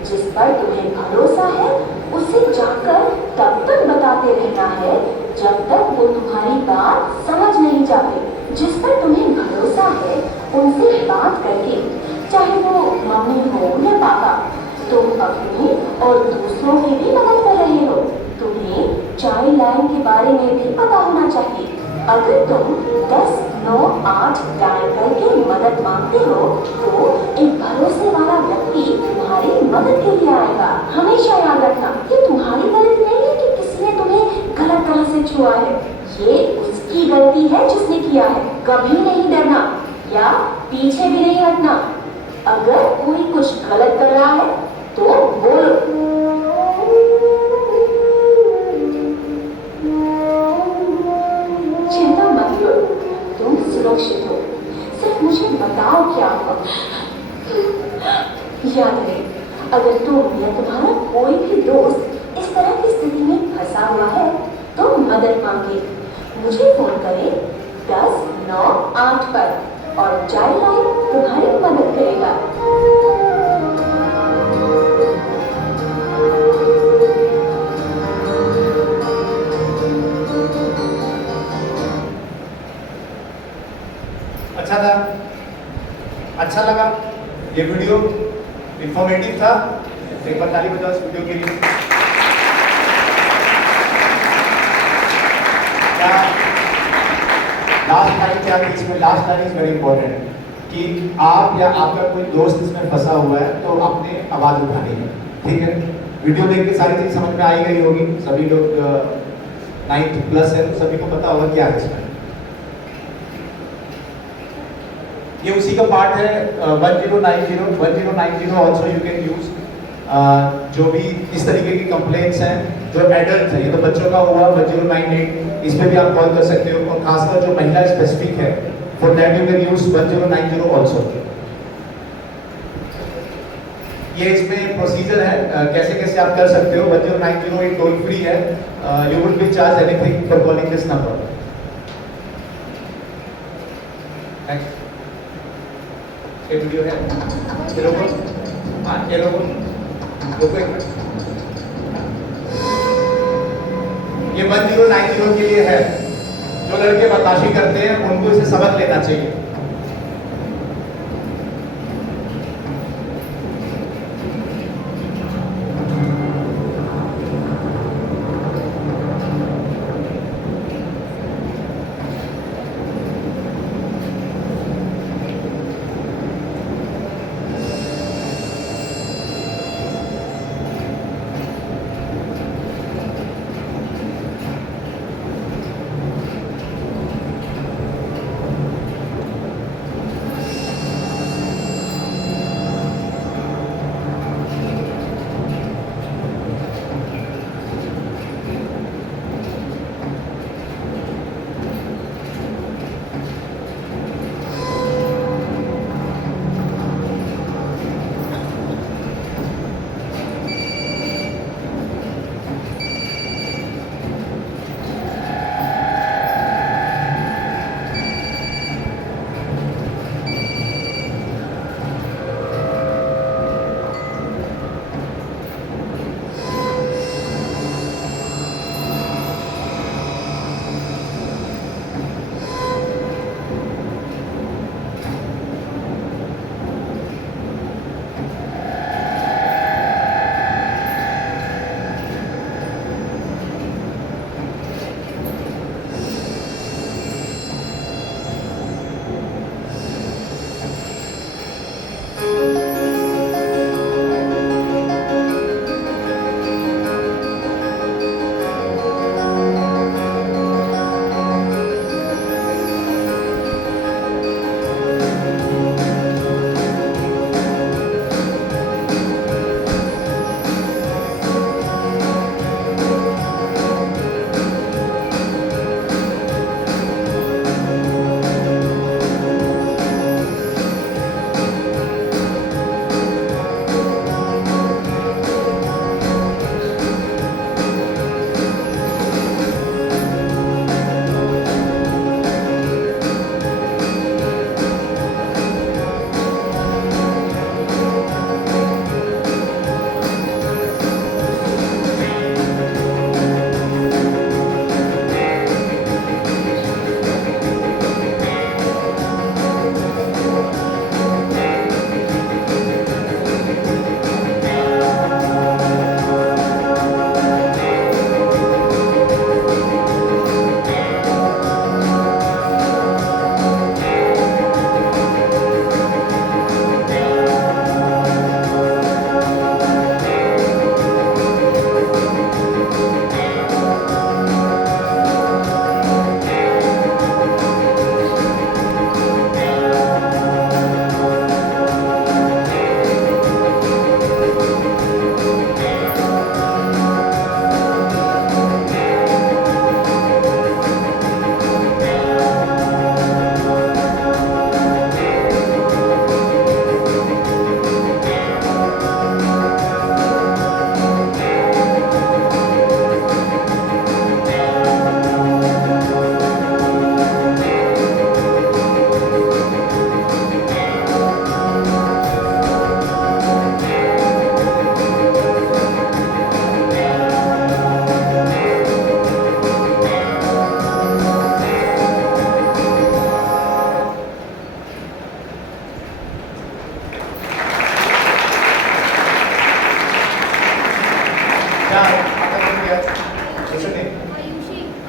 जिस पर तुम्हें भरोसा है उसे जाकर तब तक बताते रहना है जब तक वो तुम्हारी बात समझ नहीं जाते। जिस पर तुम्हें भरोसा है उनसे बात करके, चाहे वो मम्मी हो या पापा, तुम अपनी और दूसरों की भी मदद कर रहे हो। तुम्हें चाइल्ड लाइन के बारे में भी पता होना चाहिए। अगर तुम 10 9 8 डायल करके मदद मांगते हो तो एक भरोसे वाला व्यक्ति तुम्हारी मदद के लिए आएगा। हमेशा याद रखना, ये तुम्हारी गलती नहीं है कि किसी ने तुम्हें गलत तरह से छुआ है, ये उसकी गलती है जिसने किया है। कभी नहीं डरना या पीछे भी नहीं हटना। अगर कोई कुछ गलत कर रहा है तो बोलो। चिंता मत करो, तुम सुरक्षित हो। सिर्फ मुझे बताओ क्या हुआ। याद रहे, अगर तुम या तुम्हारा कोई भी दोस्त इस तरह की स्थिति में फंसा हुआ है तो मदद मांगे। मुझे फोन करें 10 9 8 पर और चाइल्ड लाइन तुम्हारी मदद करेगा। अच्छा था, अच्छा लगा, ये वीडियो इंफॉर्मेटिव था। एक बार ताली बजाओ इस वीडियो के लिए। क्या लास्ट लाइन क्या थी इसमें? Last line is very important कि आप या आपका कोई दोस्त इसमें फंसा हुआ है तो आपने आवाज उठानी है। ठीक है, वीडियो देख के सारी चीज समझ में आई गई होगी। सभी लोग 9th प्लस है तो सभी को पता होगा क्या है इसमें। ये उसी का पार्ट है 1090 ऑल्सो यू कैन यूज। जो भी इस तरीके की कंप्लेंट्स हैं जो एडल्ट है, ये तो बच्चों का हुआ 1098, इस पे भी आप कॉल कर सकते हो। और खासकर जो महिला स्पेसिफिक है for that you can use 1090 also. ये इसमें प्रोसीजर है कैसे कैसे आप कर सकते हो। 1090 एक टोल फ्री है, you would be charge anything for calling this number. Next ये वीडियो है, ये लोगों, हाँ ये लोगों एक मिनट, ये 1090 के लिए है। जो लड़के बदमाशी करते हैं उनको इसे सबक लेना चाहिए।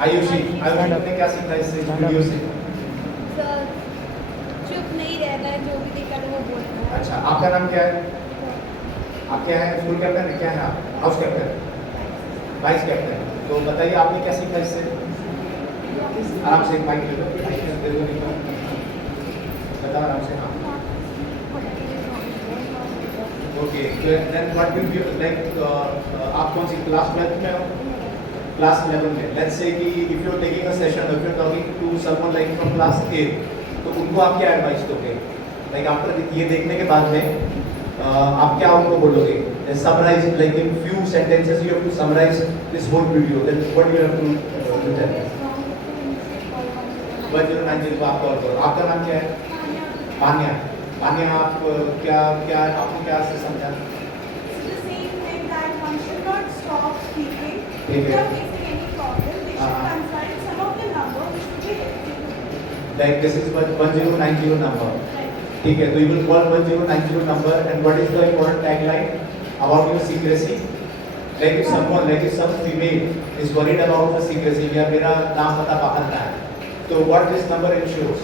आयुषी, आयुषी आपने क्या सीखा इससे वीडियो से? सर चुप नहीं रहना है, जो भी देखा वो बोलना है। अच्छा, आपका नाम क्या है? आप क्या है? स्कूल कैप्टन है? क्या है आप? House captain, vice captain. तो बताइए आपने क्या सीखा इससे? आराम से माइक ले लो, दे दो, निकालो। बताओ आराम से। हाँ, okay. Then what will be like, आप कौन सी क्लास 12 में हो? क्लास 11 में। लेट्स से कि if you are taking a session, if you are talking to someone like from class 8, तो उनको आप क्या एडवाइस दोगे? लाइक आफ्टर ये देखने के बाद में आप क्या उनको बोलोगे? Summarize, like in few sentences you have to summarize this whole video. Then what you have to do that? 1090 को आप कॉल करो। आपका नाम क्या है? मान्या। मान्या, आप क्या क्या आपको क्या से समझा? ठीक है। Like this is 1090 number. ठीक है, तो you will call 1090 number, and what is the important tagline about your secrecy? Like if someone, like if some female is worried about the secrecy, या मेरा नाम पता बाहर ना है, तो what this number ensures?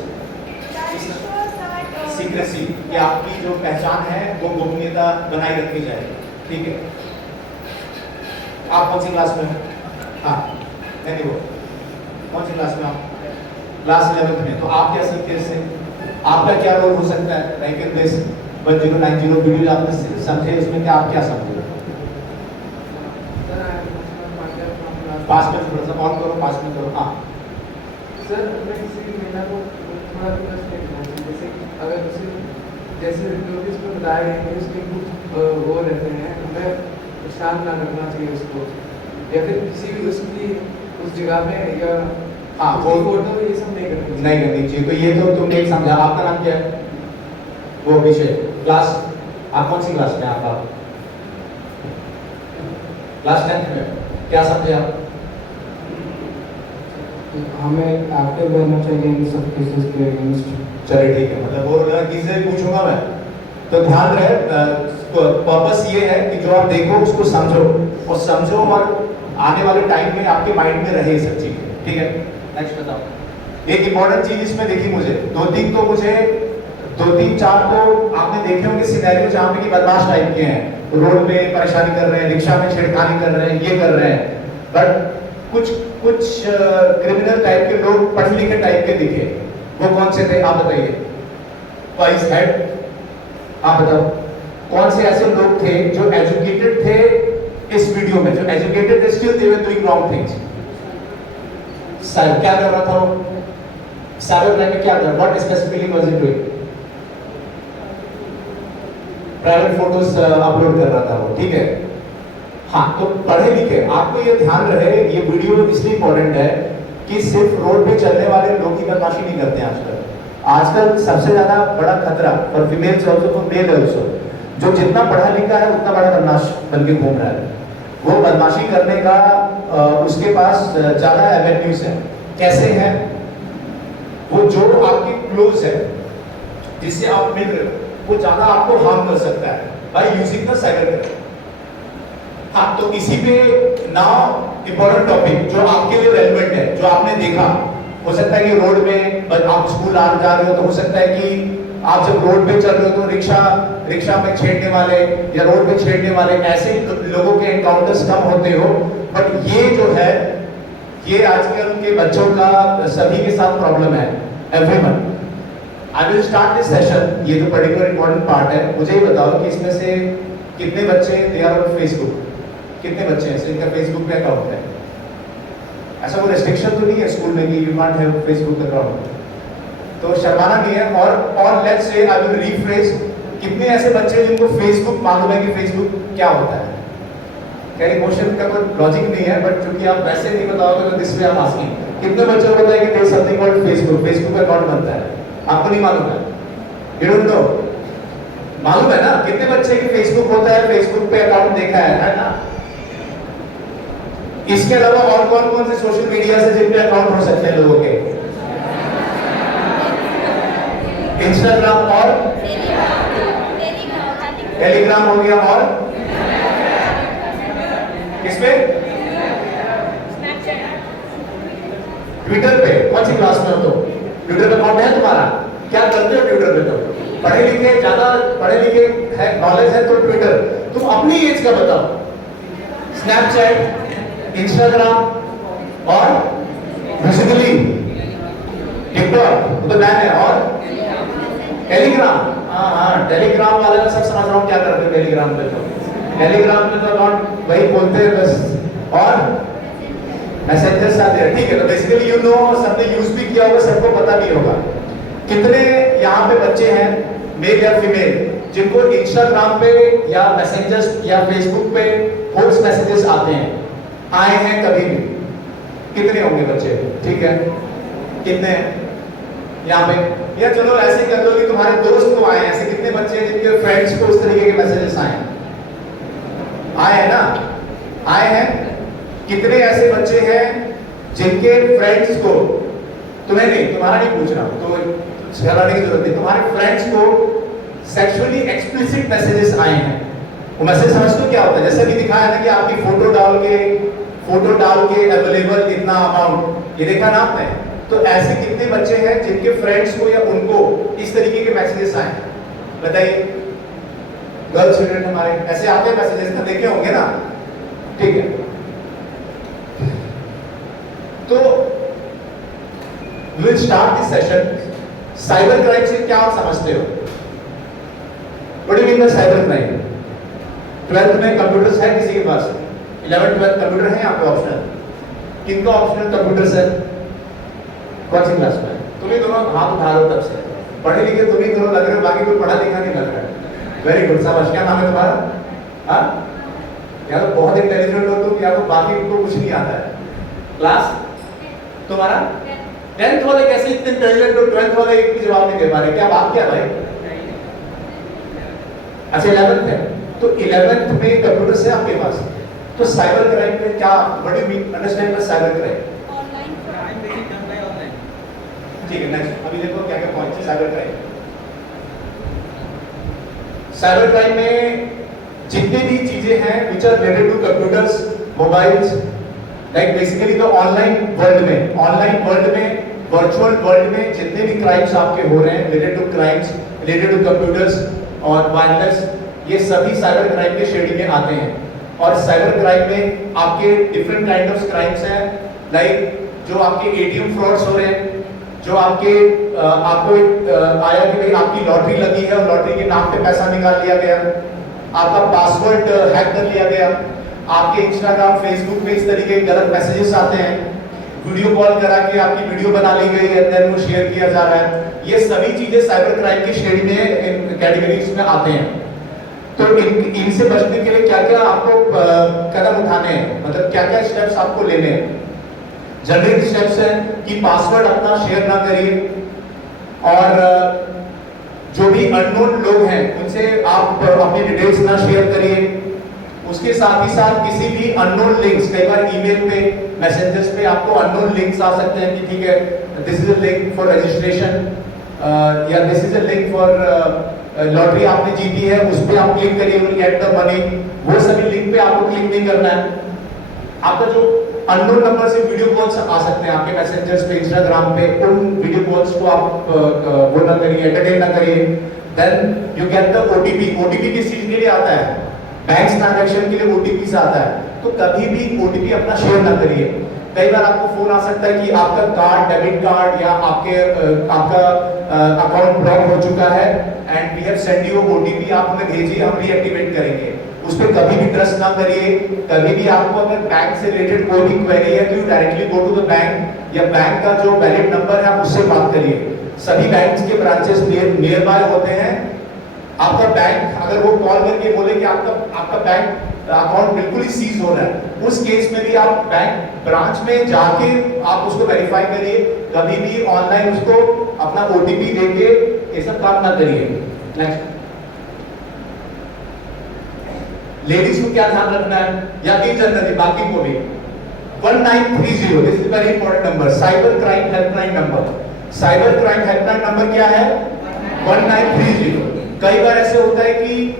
Secrecy, कि आपकी जो पहचान है वो गोपनीयता बनाए रखी जाए। ठीक है। आप कौन सी क्लास में हो? हाँ, नहीं वो कौन सी क्लास में आप? क्लास 11 में। तो आप क्या सीखते हैं इससे? आपका क्या रोल हो सकता है? लाइक इन दिस 1090 वीडियो आपने समझे, इसमें क्या आप क्या समझे? पास में थोड़ा सा ऑन करो, पास में करो। हाँ सर, मैं किसी भी महिला को थोड़ा भी जैसे अगर उसे जैसे नोटिस में बताया गया कि उसके कुछ वो रहते हैं, हमें शांत ना रखना चाहिए उसको, या फिर किसी भी उसकी उस जगह में या हाँ वो फोटो ये सब नहीं करनी चाहिए। तो ये तो तुमने एक समझा। आपका नाम क्या है? वो विषय क्लास, आप कौन सी क्लास में? आप क्लास 10 में। क्या समझे आप? हमें एक्टिव रहना चाहिए इन सब केसेस के अगेंस्ट। चलिए ठीक है, मतलब वो किससे पूछूंगा मैं, तो ध्यान रहे। पर्पस ये है कि जो आप देखो उसको समझो, और समझो और आने वाले टाइम में आपके माइंड में रहे सब चीजें। ठीक है, नेक्स्ट बताओ। एक इंपॉर्टेंट चीज इसमें देखी मुझे, दो तीन चार तो आपने देखे होंगे सिनेरियो जहाँ पे कि बदमाश टाइप के हैं, रोड पे परेशानी कर रहे हैं, रिक्शा में छेड़खानी कर रहे हैं, ये कर रहे हैं। बट कुछ क्रिमिनल टाइप के लोग, पढ़े लिखे टाइप के दिखे। वो कौन से थे आप बताइए? वाइस हेड, आप बताओ कौन से ऐसे लोग थे जो एजुकेटेड थे? इस वीडियो में जो एजुकेटेड थे, still they were doing wrong things. Sir क्या कर रहा था वो? साइबर क्राइम में क्या कर रहा? What specifically was it doing? Private photos upload कर रहा था वो। ठीक है, हाँ, तो पढ़े लिखे आपको ये ध्यान रहे, ये वीडियो इसलिए इंपॉर्टेंट है कि सिर्फ रोड पे चलने वाले लोग ही बदमाशी नहीं करते हैं आजकल सबसे ज्यादा बड़ा खतरा for females also, for male also, जो जितना पढ़ा लिखा है उतना बड़ा बदमाश बन के घूम रहा है। वो बदमाशी करने का उसके पास ज्यादा एवेन्यूज है। कैसे है? वो जो आपके क्लोज है, जिससे आप मिल रहे हो, वो ज्यादा आपको हार्म कर सकता है by using the cyber crime. हाँ, तो इसी पे नाउ इंपॉर्टेंट टॉपिक जो आपके लिए रेलेवेंट है, जो आपने देखा। हो सकता है कि रोड में आप स्कूल आ जा रहे हो, तो हो सकता है कि आप जब रोड पे चल रहे हो तो रिक्शा में छेड़ने वाले या रोड पे छेड़ने वाले ऐसे लोगों के एनकाउंटर्स कम होते हो। बट ये जो है, ये आजकल के बच्चों का सभी के साथ प्रॉब्लम है, everyone. I will start this session. ये तो पर्टिकुलर इंपॉर्टेंट पार्ट है। मुझे ये बताओ कि इसमें से कितने बच्चे दे आर ऑन फेसबुक? कितने बच्चे हैं जिनका फेसबुक पे अकाउंट है? ऐसा कोई रेस्ट्रिक्शन तो नहीं है स्कूल में कि you can't have Facebook account, तो शर्माना नहीं है। और let's say I will rephrase, कितने ऐसे बच्चे जिनको फेसबुक मालूम है कि फेसबुक क्या होता है? क्या ये क्वेश्चन का कोई लॉजिक नहीं है, बट क्योंकि आप वैसे नहीं बताओगे तो this way I am asking, कितने बच्चों को पता है कि there is something called Facebook? Facebook account बनता है, आपको नहीं मालूम है? You don't know? मालूम है ना? कितने बच्चे की फेसबुक होता है, फेसबुक पे अकाउंट देखा है ना? इसके अलावा और कौन कौन से सोशल मीडिया से जिन पे अकाउंट हो सकते हैं लोगों के? इंस्टाग्राम और टेलीग्राम हो गया, और किस पे? ट्विटर पे कौन सी क्लास में हो तो ट्विटर अकाउंट है तुम्हारा? क्या करते हो ट्विटर पे? तो पढ़े लिखे, ज्यादा पढ़े लिखे है, नॉलेज है तो ट्विटर। तुम अपनी एज का बताओ। स्नैपचैट, इंस्टाग्राम और बेसिकली टिकटॉक तो बैन है, और टेलीग्राम। हाँ, टेलीग्राम वाले मैं सब समझ रहा हूँ क्या करते हैं टेलीग्राम पे। तो टेलीग्राम पे तो अकाउंट वही बोलते हैं बस, और मैसेंजर्स आते हैं। ठीक है, तो बेसिकली यू नो, सबने यूज भी किया होगा, सबको पता भी होगा। कितने यहाँ पे बच्चे हैं, मेल या फीमेल, जिनको इंस्टाग्राम पे या मैसेंजर्स या फेसबुक पे वॉइस मैसेजेस आते हैं, आए हैं कभी भी? कितने होंगे बच्चे? ठीक है, कितने हैं यहाँ पे? या चलो ऐसे कर लो कि तुम्हारे दोस्त को आए हैं, ऐसे कितने बच्चे हैं जिनके फ्रेंड्स को उस तरीके के मैसेजेस आए हैं? आए हैं ना? आए हैं। कितने ऐसे बच्चे हैं जिनके फ्रेंड्स को, तुम्हें नहीं, तुम्हारा नहीं पूछ रहा हूं, तो घबराने की जरूरत नहीं, तुम्हारे फ्रेंड्स को सेक्सुअली एक्सप्लिसिट मैसेजेस आए हैं? वो मैसेज समझते हो क्या होता है? जैसे भी दिखाया ना कि आपकी फोटो डाल के अवेलेबल इतना अमाउंट, ये देखा ना आपने? तो ऐसे कितने बच्चे हैं जिनके फ्रेंड्स को या उनको इस तरीके के मैसेजेस आए हैं? बताइए। गर्ल्स स्टूडेंट हमारे ऐसे आते हैं मैसेजेस, ना देखे होंगे ना? ठीक है, तो we'll start this session. Cyber crime से क्या आप समझते हो? What do you mean by cyber crime? 12th में कंप्यूटर्स है किसी के पास? 11th 12th कंप्यूटर है यहाँ पे ऑप्शनल? किनका ऑप्शनल कंप्यूटर्स है? कौन सी क्लास में? तुम ही दोनों हाथ उठा लो तब से। पढ़े लिखे तुम ही दोनों लग रहे हो, बाकी कोई पढ़ा लिखा नहीं लग रहा है। वेरी गुड, शाबाश। क्या नाम है तुम्हारा? हाँ, या तो बहुत इंटेलिजेंट हो तुम, या तो बाकी को कुछ नहीं आता है। क्लास तुम्हारा 10th वाले कैसे इतने इंटेलिजेंट हो, 12th वाले एक भी जवाब नहीं दे पा रहे? क्या बात क्या भाई? अच्छा 11th है, तो 11th में कंप्यूटर से आपके पास, तो साइबर क्राइम में क्या, what do you mean understand by cyber crime? Online crime done by online. ठीक है, नेक्स्ट अभी देखो क्या क्या पॉइंट्स है साइबर क्राइम। साइबर क्राइम में जितनी भी चीजें हैं which are related to computers, mobiles, like basically तो ऑनलाइन वर्ल्ड में, वर्चुअल वर्ल्ड में जितने भी क्राइम्स आपके हो रहे हैं related to crimes, related to computers और वायरलेस, ये सभी साइबर क्राइम के श्रेणी में आते हैं। और साइबर क्राइम में आपके डिफरेंट काइंड ऑफ क्राइम्स हैं, लाइक जो आपके एटीएम फ्रॉड्स हो रहे हैं, जो आपके आपको आया कि भाई आपकी लॉटरी लगी है और लॉटरी के नाम पे पैसा निकाल लिया गया, आपका पासवर्ड हैक कर लिया गया, आपके इंस्टाग्राम फेसबुक पे इस तरीके के गलत मैसेजेस आते हैं, वीडियो कॉल करा के आपकी वीडियो बना ली गई है, देन वो शेयर किया जा रहा है। ये सभी चीजें साइबर क्राइम की श्रेणी में, कैटेगरीज में आते हैं। तो इनसे बचने के लिए क्या क्या आपको कदम उठाने हैं, मतलब क्या क्या स्टेप्स आपको लेने हैं? जनरल स्टेप्स हैं कि पासवर्ड अपना शेयर ना करिए, और जो भी अननोन लोग हैं उनसे आप अपनी डिटेल्स ना शेयर करिए। उसके साथ ही साथ किसी भी अननोन लिंक्स, कई बार ईमेल पे, मैसेंजर्स पे आपको अननोन लिंक्स आ सकते हैं कि ठीक है this is a link for registration, या this is a link for lottery आपने जीती है, उस पे आप क्लिक करिए, विल गेट द मनी। वो सभी लिंक पे आपको क्लिक नहीं करना है। आपका जो अननोन नंबर से वीडियो कॉल्स आ सकते हैं आपके मैसेंजर्स पे, इंस्टाग्राम पे, उन वीडियो कॉल्स को आप वो ना करिए, एंटरटेन ना करिए। Then you get the OTP. OTP किस चीज के लिए आता है? बैंक ट्रांजैक्शन के लिए ओटीपी से आता है। तो कभी भी ओटीपी अपना शेयर ना करिए। कई बार आपको फोन आ सकता है कि आपका कार्ड, डेबिट कार्ड या आपका अकाउंट ब्लॉक हो चुका है and we have send you OTP, आप हमें भेजिए, हम रीएक्टिवेट करेंगे। उस पर कभी भी ट्रस्ट ना करिए। कभी भी आपको अगर बैंक से रिलेटेड कोई भी क्वेरी है तो you directly go to the bank, या बैंक का जो वैलिड नंबर है आप उससे बात करिए। सभी बैंक्स के ब्रांचेस नियर बाय होते हैं। आपका बैंक अगर वो कॉल करके बोले कि आपका बैंक अकाउंट बिल्कुल ही सीज हो रहा है, उस केस में भी आप बैंक ब्रांच में जाके आप उसको वेरीफाई करिए। कभी भी ऑनलाइन उसको अपना ओटीपी देके ये सब काम ना करिए। नेक्स्ट, लेडीज को क्या ध्यान रखना है, या इन जनरली बाकी को भी? 1930, this is very important number, cyber crime helpline number. Cyber crime helpline number क्या है? 1930। कई बार ऐसे होता है कि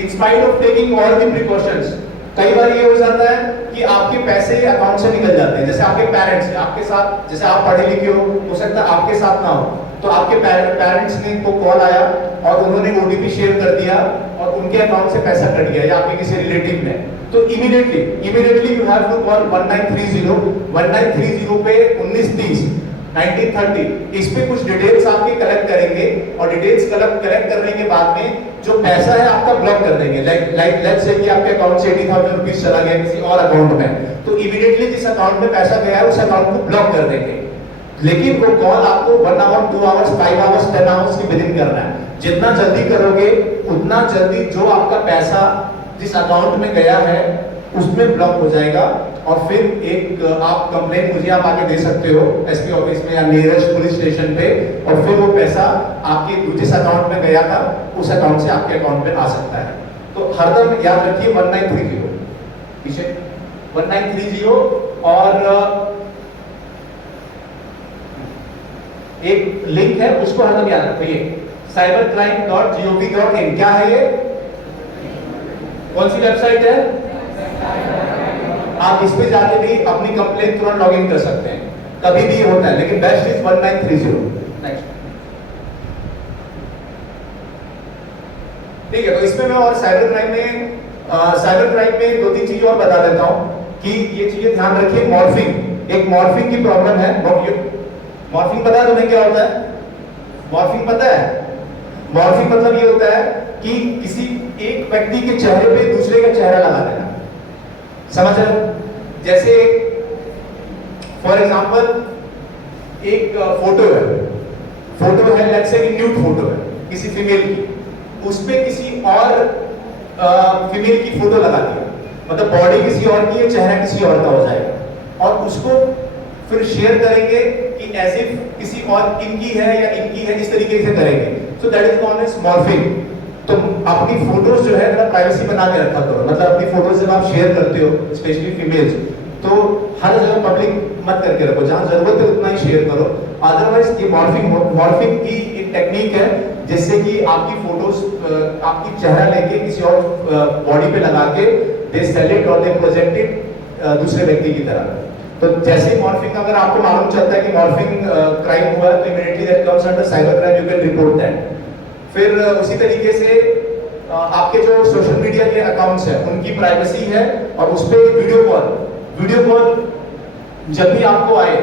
in spite of taking all the precautions, कई बार ये हो जाता है कि आपके पैसे अकाउंट से निकल जाते हैं, जैसे आपके पेरेंट्स आपके साथ, जैसे आप पढ़े लिखे हो सकता है आपके साथ ना हो, तो आपके पेरेंट्स ने को कॉल आया और उन्होंने ओटीपी शेयर कर दिया और उनके अकाउंट से पैसा कट गया या आपके किसी रिलेटिव ने, तो immediately you have to call 1930 पे 1930 1930 इस पे कुछ डिटेल्स आपके कलेक्ट करेंगे और डिटेल्स कलेक्ट करने के बाद में जो पैसा है आपका ब्लॉक कर देंगे। लाइक लेट्स से कि आपके अकाउंट से 80,000 रुपीस चला गया किसी और अकाउंट में, तो इमीडिएटली जिस अकाउंट में पैसा गया है उस अकाउंट को ब्लॉक कर देंगे। लेकिन वो कॉल आपको 1 आवर 2 आवर्स 5 आवर्स 10 आवर्स के विदिन करना है। जितना जल्दी करोगे उतना जल्दी जो आपका पैसा जिस अकाउंट में गया है उसमें ब्लॉक हो जाएगा और फिर एक आप कंप्लेंट मुझे आप आगे दे सकते हो एसपी ऑफिस में या नियरेस्ट पुलिस स्टेशन पे, और फिर वो पैसा आपके जिस अकाउंट में गया था उस अकाउंट से आपके अकाउंट में आ सकता है। तो हरदम याद रखिए 1930 पीछे 1930 और एक लिंक है उसको हरदम याद रखिए cybercrime.gov.in। क्या है ये, कौन सी वेबसाइट है? आप इस पे जाके भी अपनी कंप्लेंट तुरंत लॉग इन कर सकते हैं, कभी भी होता है, लेकिन बेस्ट इज 1930। नेक्स्ट, ठीक है। तो इसमें मैं और साइबर क्राइम में 2-3 चीजें और बता देता हूं कि ये चीजें ध्यान रखिए। मॉर्फिंग, एक मॉर्फिंग की प्रॉब्लम है। मॉर्फिंग पता है तुम्हें क्या होता है? मॉर्फिंग पता है? मॉर्फिंग मतलब ये होता है कि किसी एक व्यक्ति के चेहरे पे दूसरे का चेहरा लगा देना, समझ रहे हो? जैसे फॉर एग्जांपल एक फोटो है लेट्स से न्यूड फोटो है किसी फीमेल की, उस पे किसी और फीमेल की फोटो लगा दिया, मतलब बॉडी किसी और की है, चेहरा किसी और का हो जाएगा और उसको फिर शेयर करेंगे कि ऐसे किसी और इनकी है या इनकी है, इस तरीके से करेंगे। So that is known morphing. तो अपनी फोटोज जो है मतलब प्राइवेसी बना के रखा करो, मतलब अपनी फोटोज जब आप शेयर करते हो स्पेशली फीमेल्स, तो हर जगह पब्लिक मत करके रखो, जहां जरूरत है उतना ही शेयर करो। अदरवाइज ये मॉर्फिंग की एक टेक्निक है जिससे कि आपकी फोटोज आपकी चेहरा लेके किसी और बॉडी पे लगा के दे सेल इट और दे प्रेजेंट इट दूसरे व्यक्ति की तरह। तो जैसे मॉर्फिंग, अगर आपको मालूम चलता है कि मॉर्फिंग क्राइम हुआ है तो immediately that comes under cyber crime, you can report that. फिर उसी तरीके से आपके जो सोशल मीडिया के अकाउंट्स हैं उनकी प्राइवेसी है और उस पे वीडियो कॉल जब भी आपको आए,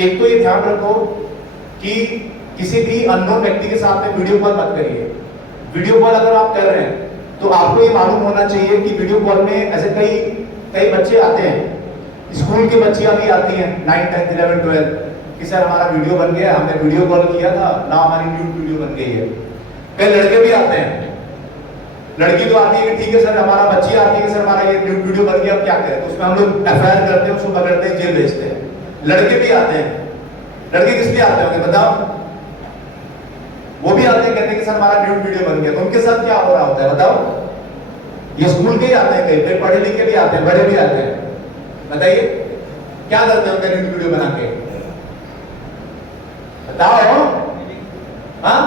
एक तो ये ध्यान रखो कि किसी भी अननोन व्यक्ति के साथ में वीडियो कॉल मत करिए। वीडियो कॉल अगर आप कर रहे हैं तो आपको ये मालूम होना चाहिए कि वीडियो कॉल में ऐसे कई बच्चे आते हैं, स्कूल की बच्चियां भी आती हैं 9, 10, 11, 12 कि सर हमारा वीडियो बन गया, हमने वीडियो कॉल किया था ना, हमारी न्यूड वीडियो बन गई है। कई लड़के भी आते हैं, लड़की तो आती है कि ठीक है सर, हमारा बच्ची आती है कि सर हमारा ये न्यूड वीडियो बन गया, अब क्या करें? तो उसमें हम लोग एफआईआर करते हैं, उसको पकड़ते हैं, जेल भेजते हैं। लड़के भी आते हैं, लड़के किस लिए आते होंगे बताओ? वो भी आते हैं, कहते हैं कि सर हमारा न्यूड वीडियो बन गया। तो उनके साथ क्या हो रहा होता है बताओ? ये स्कूल के ही आते हैं, कई पढ़े लिखे भी आते हैं, बड़े भी आते हैं। बताइए क्या करते हैं न्यूड वीडियो बना के? बताओ। हाँ,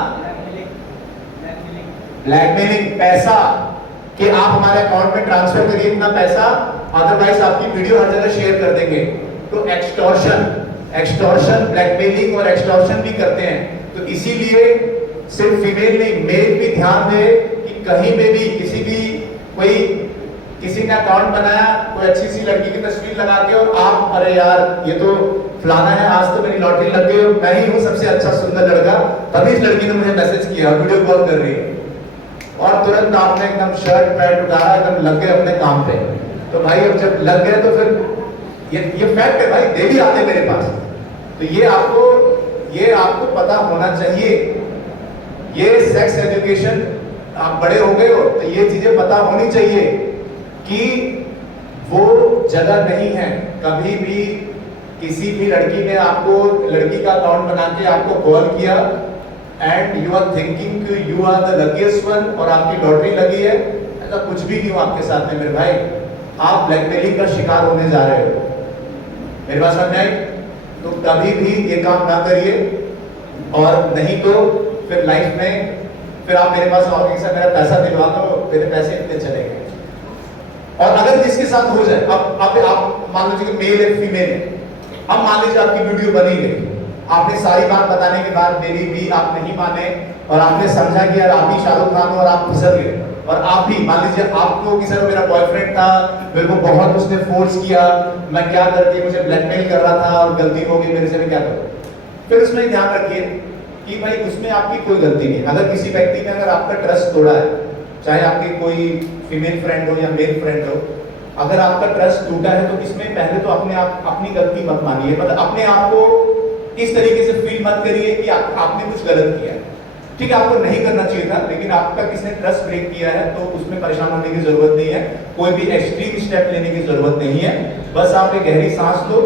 ब्लैकमेलिंग, पैसा कि आप हमारे अकाउंट में ट्रांसफर करिए इतना पैसा, अदरवाइज आपकी वीडियो हर जगह शेयर कर देंगे। तो एक्सटॉर्शन, ब्लैकमेलिंग और एक्सटॉर्शन भी करते हैं। तो इसीलिए सिर्फ फीमेल नहीं, मेल भी ध्यान दे कि कहीं में भी किसी ने अकाउंट बनाया, कोई अच्छी सी लड़की की तस्वीर लगा के और आप, अरे यार ये तो फलाना है, आज तो मेरी लॉटरी लग गई, मैं ही हूँ सबसे अच्छा सुंदर लड़का, तभी इस लड़की ने मुझे मैसेज किया, वीडियो कॉल कर रही है, और तुरंत आपने एकदम शर्ट पैंट उतारा, एकदम लग गए अपने काम पे। तो भाई अब जब लग गए तो फिर ये फैक्ट है भाई, डेली आते हैं मेरे पास। तो ये आपको पता होना चाहिए। ये सेक्स एजुकेशन, आप बड़े हो गए हो तो ये चीजें पता होनी चाहिए कि वो जगह नहीं है। कभी भी किसी भी लड़की ने आपको, लड़की का अकाउंट बना के आपको कॉल किया एंड यू आर थिंकिंग कि you are the luckiest one और आपकी लॉटरी लगी है, ऐसा कुछ भी नहीं हो आपके साथ में मेरे भाई। आप ब्लैकमेलिंग का शिकार होने जा रहे हो। मेरी बात समझ आई? तो कभी भी ये काम ना करिए, और नहीं तो फिर लाइफ में फिर आप मेरे पास आओगे कि सर मेरा पैसा दिलवा दो, मेरे पैसे इतने चले गए। और अगर जिसके साथ हो जाए, अब आप मान लीजिए कि मेल है फीमेल है, अब मान लीजिए आपकी वीडियो बनी गई, आपने सारी बात बताने के बाद मेरी भी आप नहीं माने और आपने समझा कि यार आप ही शाहरुख खान हो और आप फिसल गए, और आप भी मान लीजिए आपको कि सर मेरा बॉयफ्रेंड था, मेरे को बहुत उसने फोर्स किया, मैं क्या करती, मुझे ब्लैकमेल कर रहा था और गलती हो गई मेरे से, मैं क्या करूं? फिर उसमें ध्यान रखिए कि भाई उसमें आपकी कोई गलती नहीं। अगर किसी व्यक्ति ने अगर आपका ट्रस्ट तोड़ा है, चाहे आपकी कोई फीमेल फ्रेंड हो या मेल फ्रेंड हो, अगर आपका ट्रस्ट टूटा है तो इसमें पहले तो अपने आप अपनी गलती मत मानिए, मतलब अपने आप को इस तरीके से फील मत करिए कि आपने कुछ गलत किया है। ठीक है, आपको नहीं करना चाहिए था, लेकिन आपका किसने ट्रस्ट ब्रेक किया है तो उसमें परेशान होने की जरूरत नहीं है, कोई भी एक्सट्रीम स्टेप लेने की जरूरत नहीं है। बस आप एक गहरी सांस लो,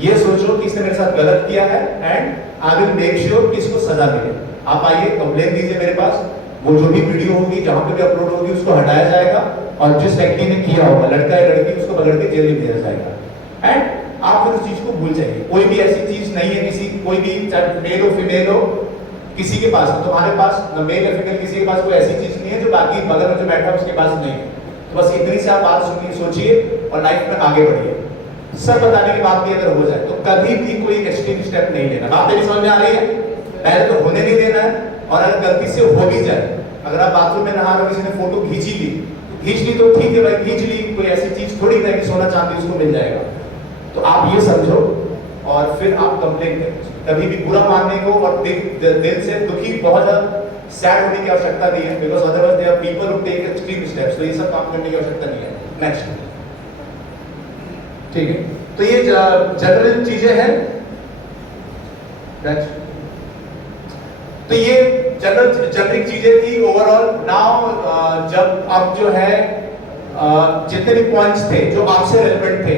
ये सोचो कि इसने मेरे साथ गलत किया है and I will make sure कि इसको सजा मिले। आप आइए, कंप्लेन दीजिए मेरे पास, वो जो भी वीडियो होगी जहां पे भी अपलोड होगी उसको हटाया जाएगा और जिस व्यक्ति ने किया होगा, लड़का या लड़की, उसको पकड़ के जेल में भेजा जाएगा एंड आप फिर उस चीज को भूल जाइए। कोई भी ऐसी चीज नहीं है, किसी कोई भी चाहे मेल हो फीमेल हो, किसी के पास, तुम्हारे पास न मेल या फीमेल, किसी के पास कोई ऐसी चीज नहीं है जो बाकी बगल में जो बैठा है उसके पास नहीं है। तो बस इतनी से आप बात सुनिए, सोचिए और लाइफ में आगे बढ़िए। सब बताने के बाद भी अगर हो जाए तो कभी भी कोई एक्सट्रीम स्टेप नहीं लेना। बात मेरी समझ में आ रही है? पहले तो होने नहीं देना है, और अगर गलती से हो भी जाए, अगर आप बाथरूम में नहा रहे हो, किसी ने फोटो खींची ली, खींच ली तो ठीक है भाई, खींच ली, कोई ऐसी चीज थोड़ी ना कि सोना चांदी उसको मिल जाएगा। तो आप ये समझो और फिर आप कंप्लेंट करें। कभी भी बुरा मानने को और दिल से दुखी, बहुत ज्यादा सैड होने की आवश्यकता नहीं है, because otherwise there are people who take extreme steps. तो ये सब काम करने की आवश्यकता नहीं है। नेक्स्ट, ठीक है, तो ये जनरल चीजें हैं। नेक्स्ट, तो ये जनरिक चीजें थी ओवरऑल। नाउ जब अब जो है जितने भी पॉइंट्स थे जो आपसे रेलेवेंट थे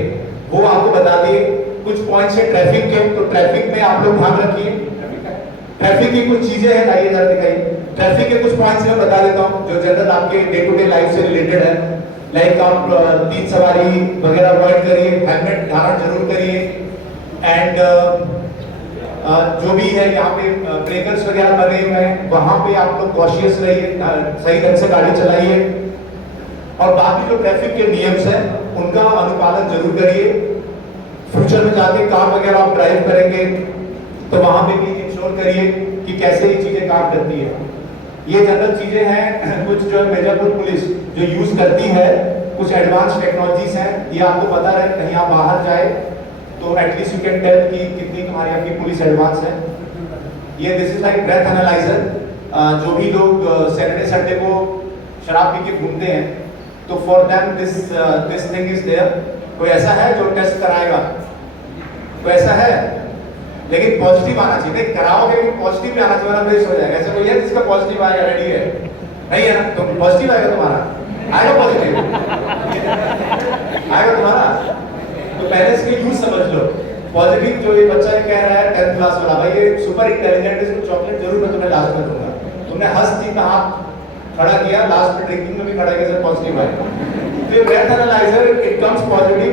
वो आपको बता दिए। कुछ पॉइंट्स है ट्रैफिक के, तो ट्रैफिक में आप लोग ध्यान रखिए। ट्रैफिक की कुछ चीजें हैं, आइए जरा दिखाइए। ट्रैफिक के कुछ पॉइंट्स मैं बता देता हूं जो जनरल आपके डे टू डे लाइफ से रिलेटेड है। लाइक आप तीन सवारी वगैरह अवॉइड करिए, हेलमेट धारण जरूर करिए एंड जो भी है यहाँ पे ब्रेकर्स वगैरह बने हुए हैं वहां पे आप लोग कॉशियस रहिए, सही ढंग से गाड़ी चलाइए और बाकी जो ट्रैफिक के नियम्स हैं उनका अनुपालन जरूर करिए। फ्यूचर में जाके कार वगैरह आप ड्राइव करेंगे तो वहां पे भी इंश्योर करिए कि कैसे ये चीजें काम करती है। ये जनरल चीजें हैं, कुछ जो है मिर्जापुर पुलिस जो यूज करती है, कुछ एडवांस टेक्नोलॉजीज हैं, ये आपको पता रहे कहीं आप बाहर जाए तो एटलीस्ट यू कैन टेल कि कितनी तुम्हारी आपकी पुलिस एडवांस है। ये this is like breath analyser. जो भी लोग सैटरडे संडे को शराब पी के घूमते हैं तो for them this thing is there. कोई ऐसा है जो टेस्ट कराएगा? कोई ऐसा है? लेकिन पॉजिटिव आना चाहिए। नहीं कराओगे लेकिन पॉजिटिव भी आना चाहिए, वरना वेस्ट हो जाएगा। ऐसा कोई है जिसका पॉजिटिव आएगा? रेडी है? नहीं है ना? तो पॉजिटिव आएगा तुम्हारा, आएगा पॉजिटिव आएगा तुम्हारा। तो पहले इसके यूज समझ लो। पॉजिटिव जो ये बच्चा कह रहा है 10th क्लास वाला, भाई ये सुपर इंटेलिजेंट है, इसको चॉकलेट जरूर मैं तुम्हें लास्ट में दूंगा। तुमने हंस जी का हाथ खड़ा किया, लास्ट में ड्रिंकिंग में भी खड़ा किया, पॉजिटिव आएगा। तो breath analyser it comes positive.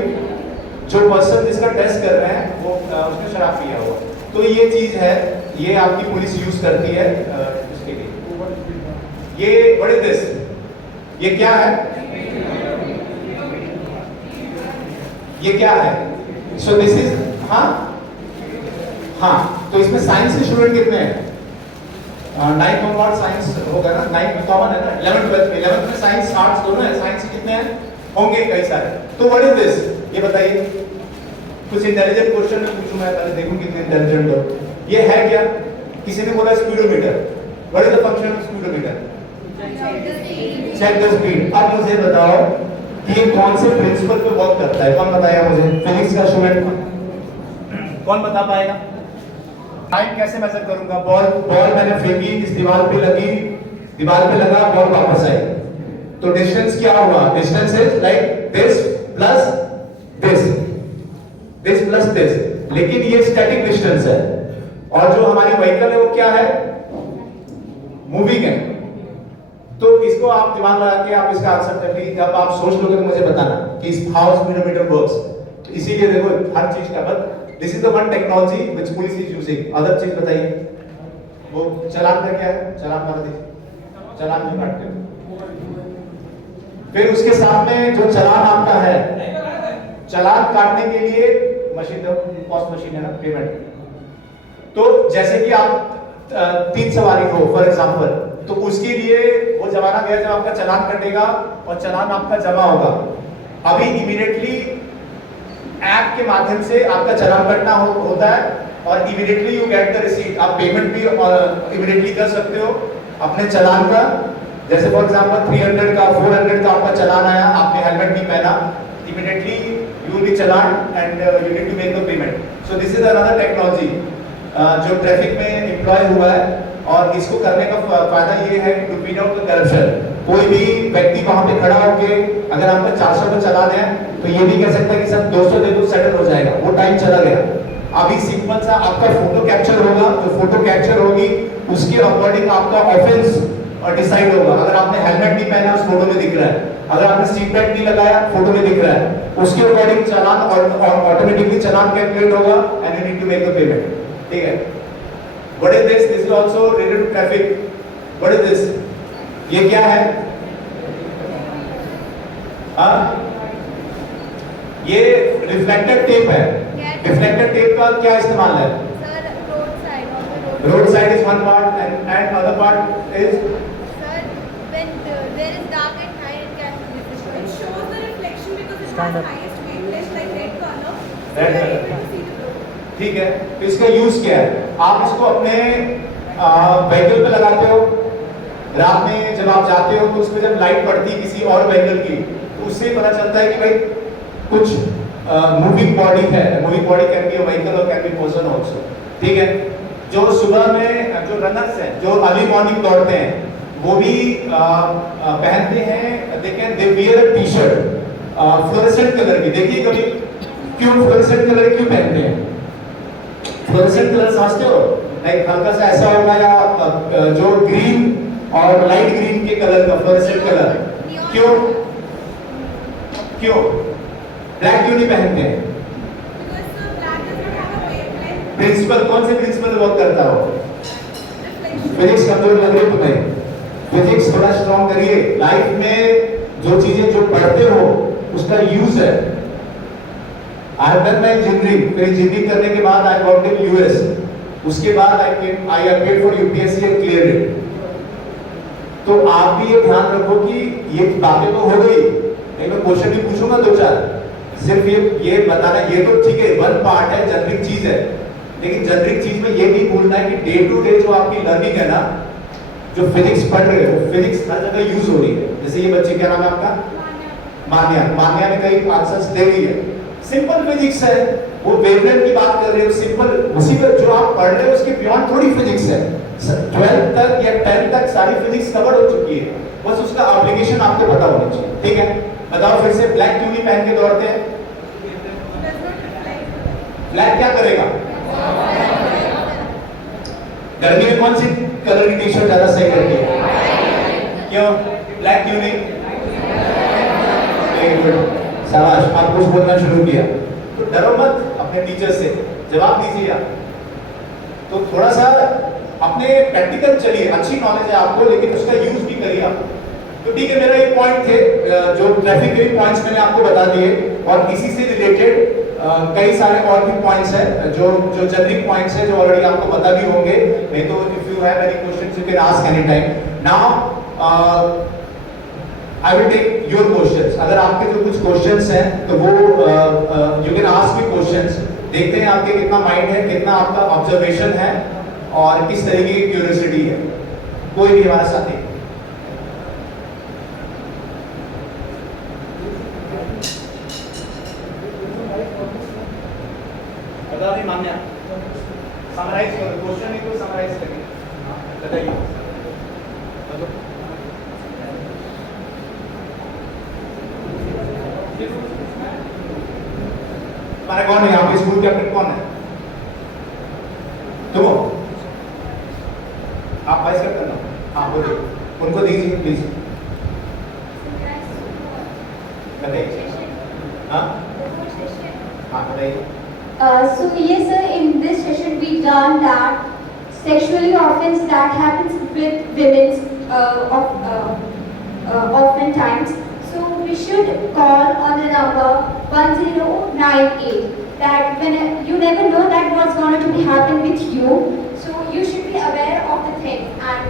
जो पर्सन जिसका टेस्ट कर रहे हैं वो उसने शराब पिया हुआ, तो ये चीज है, ये आपकी पुलिस यूज करती है इसके लिए। ये व्हाट इज दिस? ये क्या है? ये क्या है? सो दिस इज हाँ, तो इसमें साइंस के स्टूडेंट कितने हैं? 9th ऑनवर्ड साइंस होगा ना, 9th कॉमन है ना, 11th 12th में। 11th में साइंस आर्ट्स दोनों है, साइंस कितने हैं? होंगे कई सारे। तो व्हाट इज दिस? ये बताइए। कुछ इंटेलिजेंट क्वेश्चन में पूछूं मैं, पहले देखूं कितने इंटेलिजेंट हो। ये है क्या? किसी ने बोला speedometer. What is the function of speedometer? Check the speed. अब मुझे बताओ कि ये कौन से प्रिंसिपल पे वर्क करता है? कौन बताएगा मुझे? फिजिक्स का स्टूडेंट कौन बता पाएगा? टाइम कैसे मेजर करूंगा? बॉल मैंने फेंकी, इस दीवार पे लगी, दीवार पे लगा, बॉल वापस आई, तो डिस्टेंस क्या हुआ? Distance is like this plus this, this plus this. लेकिन ये स्टैटिक डिस्टेंस है और जो हमारी व्हीकल है वो क्या है? मूविंग है। तो इसको आप दिमाग लगा के आप इसका आंसर करके जब आप सोच लोगे तो मुझे बताना कि हाउ स्पीडोमीटर वर्क्स। तो इसीलिए देखो हर चीज का, but this is the one technology which police is using. Other चीज बताइए। वो चालान का क्या है? चालान मार दीजिए, चालान जो काटते हो। फिर उसके साथ में जो चालान आपका है, चालान काटने के लिए मशीन दो, पॉस्ट मशीन है ना पेमेंट। तो जैसे कि आप 3 सवारी हो फॉर एग्जांपल, तो उसके लिए वो जमाना गया जब आपका चालान कटेगा और चालान आपका जमा होगा। अभी इमीडिएटली ऐप के माध्यम से आपका चालान कटना होता है और immediately you get the receipt. आप पेमेंट भी इमीडिएटली कर सकते हो अपने चालान का। जैसे फॉर एग्जांपल 300 का 400 का आपका चालान आया, आपने हेलमेट नहीं पहना, immediately you will be challan and you need to make the payment. So this is another technology जो ट्रैफिक में एम्प्लॉय हुआ है, और इसको करने का फायदा ये है to beat out the corruption. कोई भी व्यक्ति वहां पे खड़ा होके अगर आपका 400 का चालान है तो ये नहीं कह सकता कि सब 200 दे दो सेटल हो जाएगा, वो टाइम चला गया। अभी सिंपल सा आपका फोटो कैप्चर होगा, जो फोटो कैप्चर होगी उसके अकॉर्डिंग आपका ऑफेंस डिसाइड होगा। अगर आपने हेलमेट नहीं पहना उस फोटो में दिख रहा है, अगर आपने सीट बेल्ट नहीं लगाया फोटो में दिख रहा है, उसके according challan automatically challan calculate होगा and you need to make the payment. ठीक है, what is this? This is also related to traffic. What is this? ये क्या है? ये रिफ्लेक्टर टेप है। रिफ्लेक्टर टेप का क्या इस्तेमाल है? Sir road side, road side is one part and other part is sir when there is dark at night it can be visible. It shows the reflection because it has highest wavelength like red color. So Red you are color. able to see the road. ठीक है, तो इसका use क्या है? आप इसको अपने vehicle पे लगाते हो, रात में जब आप जाते हो तो उसमें जब लाइट पड़ती है किसी और व्हीकल की तो उससे पता चलता है कि भाई कुछ मूविंग बॉडी है। Moving body can be a vehicle और कैन बी पर्सन आल्सो। ठीक है, जो सुबह में जो रनर्स हैं जो अर्ली मॉर्निंग दौड़ते हैं वो भी पहनते हैं, they wear a T-shirt fluorescent colour की। देखिए कभी क्यों फ्लोरेसेंट कलर क्यों पहनते हैं? फ्लोरेसेंट कलर समझते हो? लाइक हल्का सा ऐसा होगा या जो ग्रीन और लाइट ग्रीन के कलर का फ्लोरेसेंट कलर। क्यों क्यों ब्लैक क्यों नहीं पहनते हैं? Because black does not have a wavelength. Principal कौन से प्रिंसिपल वर्क करता हो? फिजिक्स कमजोर लग रही है तुम्हें? फिजिक्स थोड़ा स्ट्रॉन्ग करिए। लाइफ में जो चीजें जो पढ़ते हो उसका यूज है। I have done my engineering, फिर इंजीनियरिंग करने के बाद आई वर्कड इन यूएस, उसके बाद I applied for UPSC and clear it. तो आप भी ये ध्यान रखो कि ये बातें तो हो गई, नहीं मैं क्वेश्चन भी पूछूंगा 2-4, सिर्फ ये बताना ये तो ठीक है वन पार्ट है, जनरिक चीज है, लेकिन जनरिक चीज में ये नहीं भूलना है कि डे टू डे जो आपकी लर्निंग है ना, जो फिजिक्स पढ़ रहे हो फिजिक्स हर जगह यूज हो रही है। जैसे ये बच्चे क्या नाम है आपका? मान्या। मान्या ने कई आंसर्स दे रही है, सिंपल फिजिक्स है, वो वेवलेंथ की बात कर रहे हो, सिंपल उसी पर जो आप पढ़ रहे हो उसके बियॉन्ड थोड़ी फिजिक्स है। 12th तक या 10th तक सारी फिजिक्स कवर हो चुकी है, बस उसका एप्लीकेशन आपको पता होना चाहिए। ठीक है, बताओ फिर से ब्लैक क्यों नहीं पहन के दौड़ते हैं? ब्लैक क्या करेगा? गर्मी में कौन सी कलर की टी-शर्ट ज्यादा सही रहती है? क्यों ब्लैक क्यों नहीं? शाबाश, आप कुछ बोलना शुरू किया तो डरो मत, अपने टीचर से जवाब दीजिए आप। तो थोड़ा सा अपने प्रैक्टिकल चलिए, अच्छी नॉलेज है आपको लेकिन उसका यूज भी करिए आप। तो ठीक है, मेरा ये पॉइंट थे जो ट्रैफिक के पॉइंट्स मैंने आपको बता दिए, और इसी से रिलेटेड कई सारे और भी पॉइंट्स हैं जो जनरिक पॉइंट्स हैं जो ऑलरेडी आपको पता भी होंगे। नहीं तो if you have any questions you can ask any time. Now I will take your questions. अगर आपके जो कुछ क्वेश्चंस हैं तो वो you can ask me questions. देखते हैं आपके कितना माइंड है, कितना आपका ऑब्जर्वेशन है और किस तरीके की क्यूरियोसिटी है। कोई भी हमारा साथी। बता दी मान्या, समराइज करो क्वेश्चन, को समराइज करिए, बताइए। तुम्हारा कौन है यहाँ पे? स्कूल कैप्टन कौन है? तुम हो? आप वाइस कैप्टन हो? हाँ बोलिए, उनको दीजिए प्लीज। बताइए। हाँ हाँ बताइए। So yes sir, in this session we learned that sexually offense that happens with women often times. So you should call on the number 1098. That when you never know that what's going to be happen with you, so you should be aware of the thing, and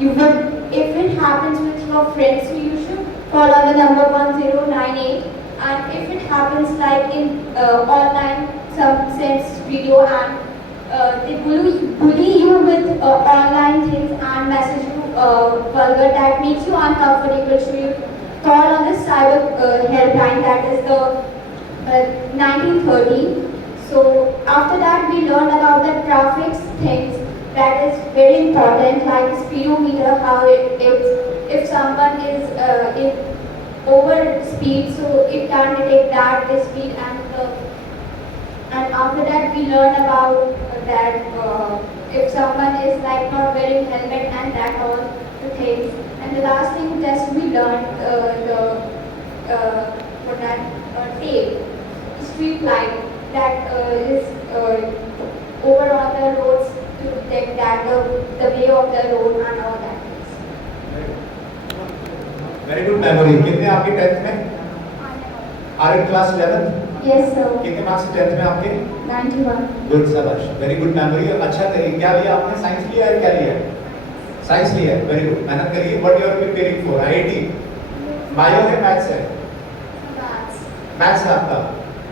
you will, if it happens with your friends, so you should call on the number 1098. And if it happens like in online, some sends video and they bully you with online things and message you vulgar that makes you uncomfortable, so you call on the cyber helpline, that is the 1930. So after that we learn about the traffic things, that is very important, like speedometer, how if someone is in over speed, so it can detect that the speed, and after that we learn about that if someone is like not wearing helmet and that all the things. And the last thing just we learned tape, street light, that is over on the roads to detect that the way of the road and all that. Very good memory. कितने आपके 10th में? Are in class 11? Yes sir. कितने मार्क्स 10th में आपके? 91. Good शाबाश, very good memory. अच्छा करिए, क्या लिया आपने? साइंस लिया है, क्या लिया है? साइंस लिया है, वेरी गुड, मेहनत करिए। What you are preparing for? IIT? Bio है, मैथ्स है? मैथ्स है आपका,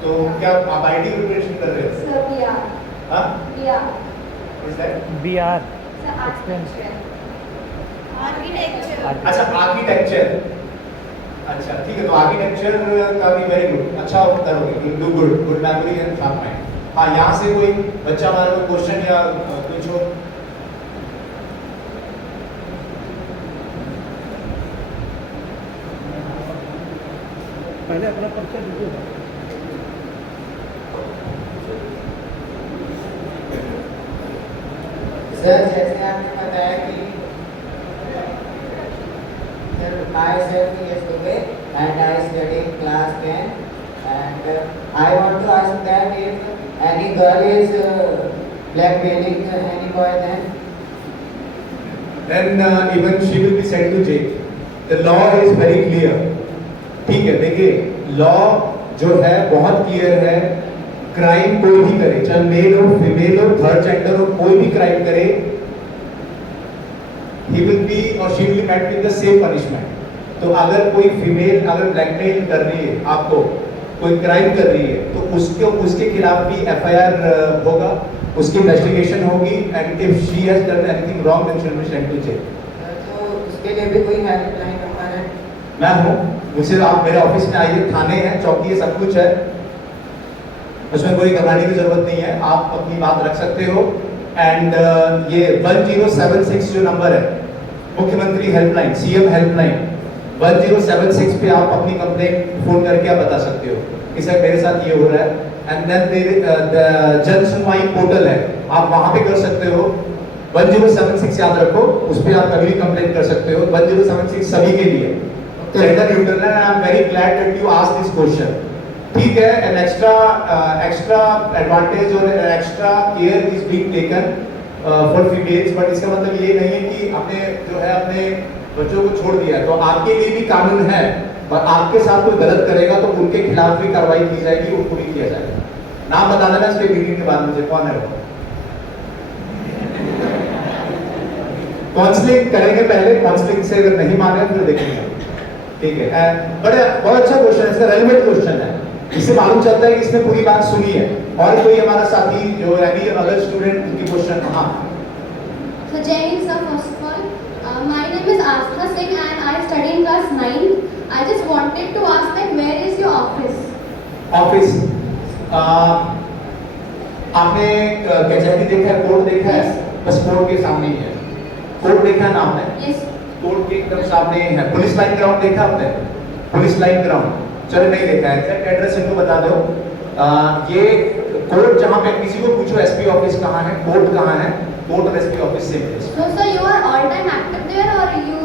तो क्या आप आईआईटी की प्रिपरेशन कर रहे हो? Sir, we are. हाँ? We are. What is that? BR. Sir, architecture. Architecture. अच्छा, आर्किटेक्चर। अच्छा ठीक है, तो आर्किटेक्चर का भी वेरी गुड, अच्छा करोगे, do good, good memory and sharp mind. हाँ, यहाँ से कोई बच्चा हमारा कोई क्वेश्चन या कुछ हो? पहले अपना परिचय दीजिए। सर, जैसे आपने बताया कि sir, myself is Dubey and I study in class 10, and I want to ask that if any girl is blackmailing any boy, then even she will be sent to jail. The law is very clear. ठीक है, देखिए law जो है बहुत clear है। Crime कोई भी करे, चाहे मेल हो, फीमेल हो, थर्ड जेंडर हो, कोई भी क्राइम करे, he will be or she will be met with the same punishment. तो अगर कोई फीमेल अगर ब्लैकमेल कर रही है आपको, कोई क्राइम कर रही है, तो उसके खिलाफ भी एफआईआर होगा, उसकी इन्वेस्टिगेशन होगी, and if she has done anything wrong then she will be sent to jail. तो उसके लिए भी कोई हेल्पलाइन नंबर है? मैं हूँ, मुझसे आप मेरे ऑफिस में आइए, थाने हैं, चौकी है, सब कुछ है, उसमें कोई घबराने की जरूरत नहीं है, आप अपनी बात रख सकते हो। एंड ये 1076 जो नंबर है, मुख्यमंत्री हेल्पलाइन, सीएम हेल्पलाइन, 1076 पे आप अपनी कंप्लेंट फोन करके आप बता सकते हो कि सर मेरे साथ ये हो रहा है। एंड देन जन सुनवाई पोर्टल है, आप वहां पे कर सकते हो। 1076 याद रखो, उस पर आप कभी भी कंप्लेंट कर सकते हो। 1076 सभी के लिए जेंडर न्यूट्रल है। I am very glad that you asked this question. ठीक है, एन एक्स्ट्रा एडवांटेज और extra care is being taken for females, but इसका मतलब ये नहीं है कि आपने जो है अपने बच्चों को छोड़ दिया। तो आपके लिए भी कानून है, और आपके साथ कोई गलत करेगा तो उनके खिलाफ भी कार्रवाई की जाएगी, उनको भी किया जाएगा। नाम बता देना इसके मीटिंग के बाद मुझे, कौन है वो? काउंसलिंग करेंगे पहले, काउंसलिंग से अगर नहीं माने फिर देखेंगे। ठीक है, बड़े बहुत अच्छा क्वेश्चन है, इसका रेलेवेंट क्वेश्चन है, इससे मालूम चलता है कि इसने पूरी बात सुनी है। और कोई हमारा साथी जो यानी अदर स्टूडेंट की क्वेश्चन? हाँ। So Jai Hind sir, first of all, my name is Astha Singh and I study in class 9. I just wanted to ask that where is your office? Office आपने कचहरी देखा है, court देखा है? बस court के सामने ही है। कोर्ट देखा है ना आपने? Yes. कोर्ट के एकदम सामने है। पुलिस लाइन ग्राउंड देखा आपने? पुलिस लाइन ग्राउंड, चलो नहीं देखा है, एग्जैक्ट एड्रेस इनको बता दो। ये कोर्ट, जहाँ पे किसी को पूछो एसपी ऑफिस कहाँ है, कोर्ट कहाँ है, कोर्ट और SP office same place. So sir, you are all time active there or you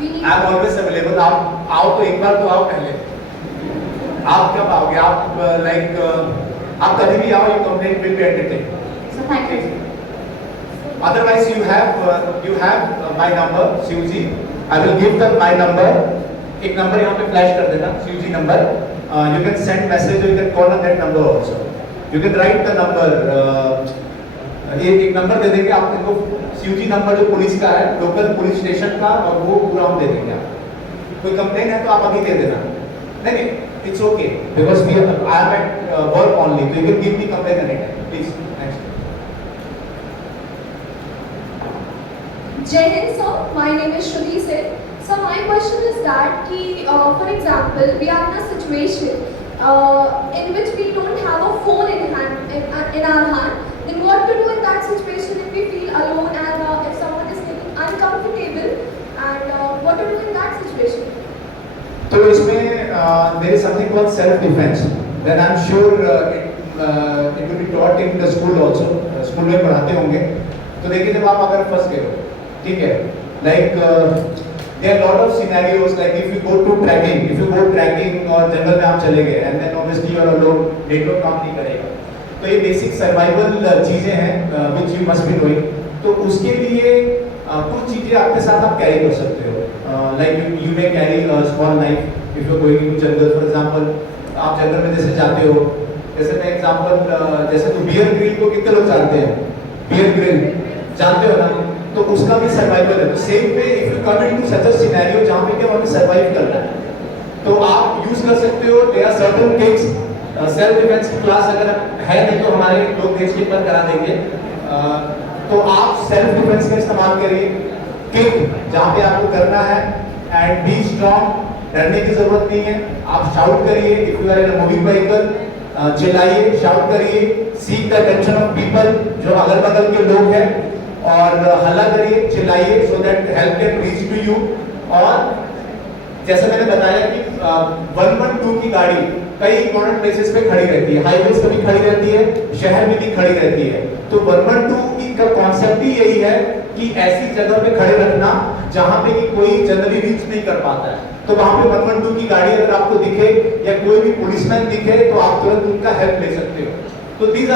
we need? I am always available. आप आओ तो एक बार तो आओ पहले। आप कब आओगे? आप लाइक आप कभी भी आओ, you complaint will be entertain. So thank you. Otherwise you have my number, Shivji. I will give them my number. एक नंबर यहाँ पे फ्लैश कर देना, CUG number. You can send message or you can call on that number also. You can write the number. एक number दे देंगे आप इनको, CUG number जो पुलिस का है, लोकल पुलिस स्टेशन का, और वो पूरा हम दे देंगे आपको. कोई कंप्लेन है तो आप अभी दे देना. नहीं, it's okay because I am at work only, so you can give me complaint anytime. Please. Next. Jai Hind sir, my name is Shruti Singh. So my question is that for example, we are in a situation in which we don't have a phone in our hand. Then what to do in that situation if we feel alone and if someone is feeling uncomfortable, and what to do in that situation? तो इसमें there is something called self defense. Then I'm sure it will be taught in the school also. School में पढ़ाते होंगे. तो देखिए जब आप अगर फंस गए हो, ठीक है, like there are a lot of scenarios, like if you go tracking और जंगल में आप चले गए and then obviously you are alone, network काम नहीं करेगा. तो ये बेसिक सर्वाइवल चीजें हैं which you must be knowing. तो उसके लिए कुछ चीजें आपके साथ आप कैरी कर सकते हो. Like you may carry a small knife if you are going into jungle. For example, आप जंगल में जैसे जाते हो, जैसे मैं एग्जांपल जैसे तो बियर ग्रिल को कितने लोग जानते हैं? बियर ग्रिल जानते हो ना? तो उसका भी सर्वाइवल है. तो same way if you come into such a scenario जहां पे क्या हमें सर्वाइव करना है, तो आप यूज कर सकते हो. There are certain things. Self defence की क्लास अगर है नहीं तो हमारे लोग देश के पर करा देंगे. तो आप सेल्फ डिफेंस का इस्तेमाल करिए. किक जहां पे आपको करना है, एंड बी स्ट्रांग. डरने की जरूरत नहीं है. आप शाउट करिए. If you are in a moving vehicle, चिल्लाइए, शाउट करिए. Seek the attention of people, जो अगल बगल के लोग हैं, और हल्ला करिए, चिल्लाइए, so that help can reach to you. और जैसे मैंने बताया कि 112 की गाड़ी कई इंपॉर्टेंट प्लेसेस पे खड़ी रहती है. हाईवेज पे भी खड़ी रहती है, शहर में भी खड़ी रहती है. तो 112 का कॉन्सेप्ट ही यही है कि ऐसी जगह पे खड़े रखना जहां पे कि कोई जनरली रीच नहीं कर पाता है. तो वहां पे 112 की गाड़ी अगर आपको दिखे या कोई भी पुलिसमैन दिखे तो आप तुरंत उनका हेल्प ले सकते हो. तो these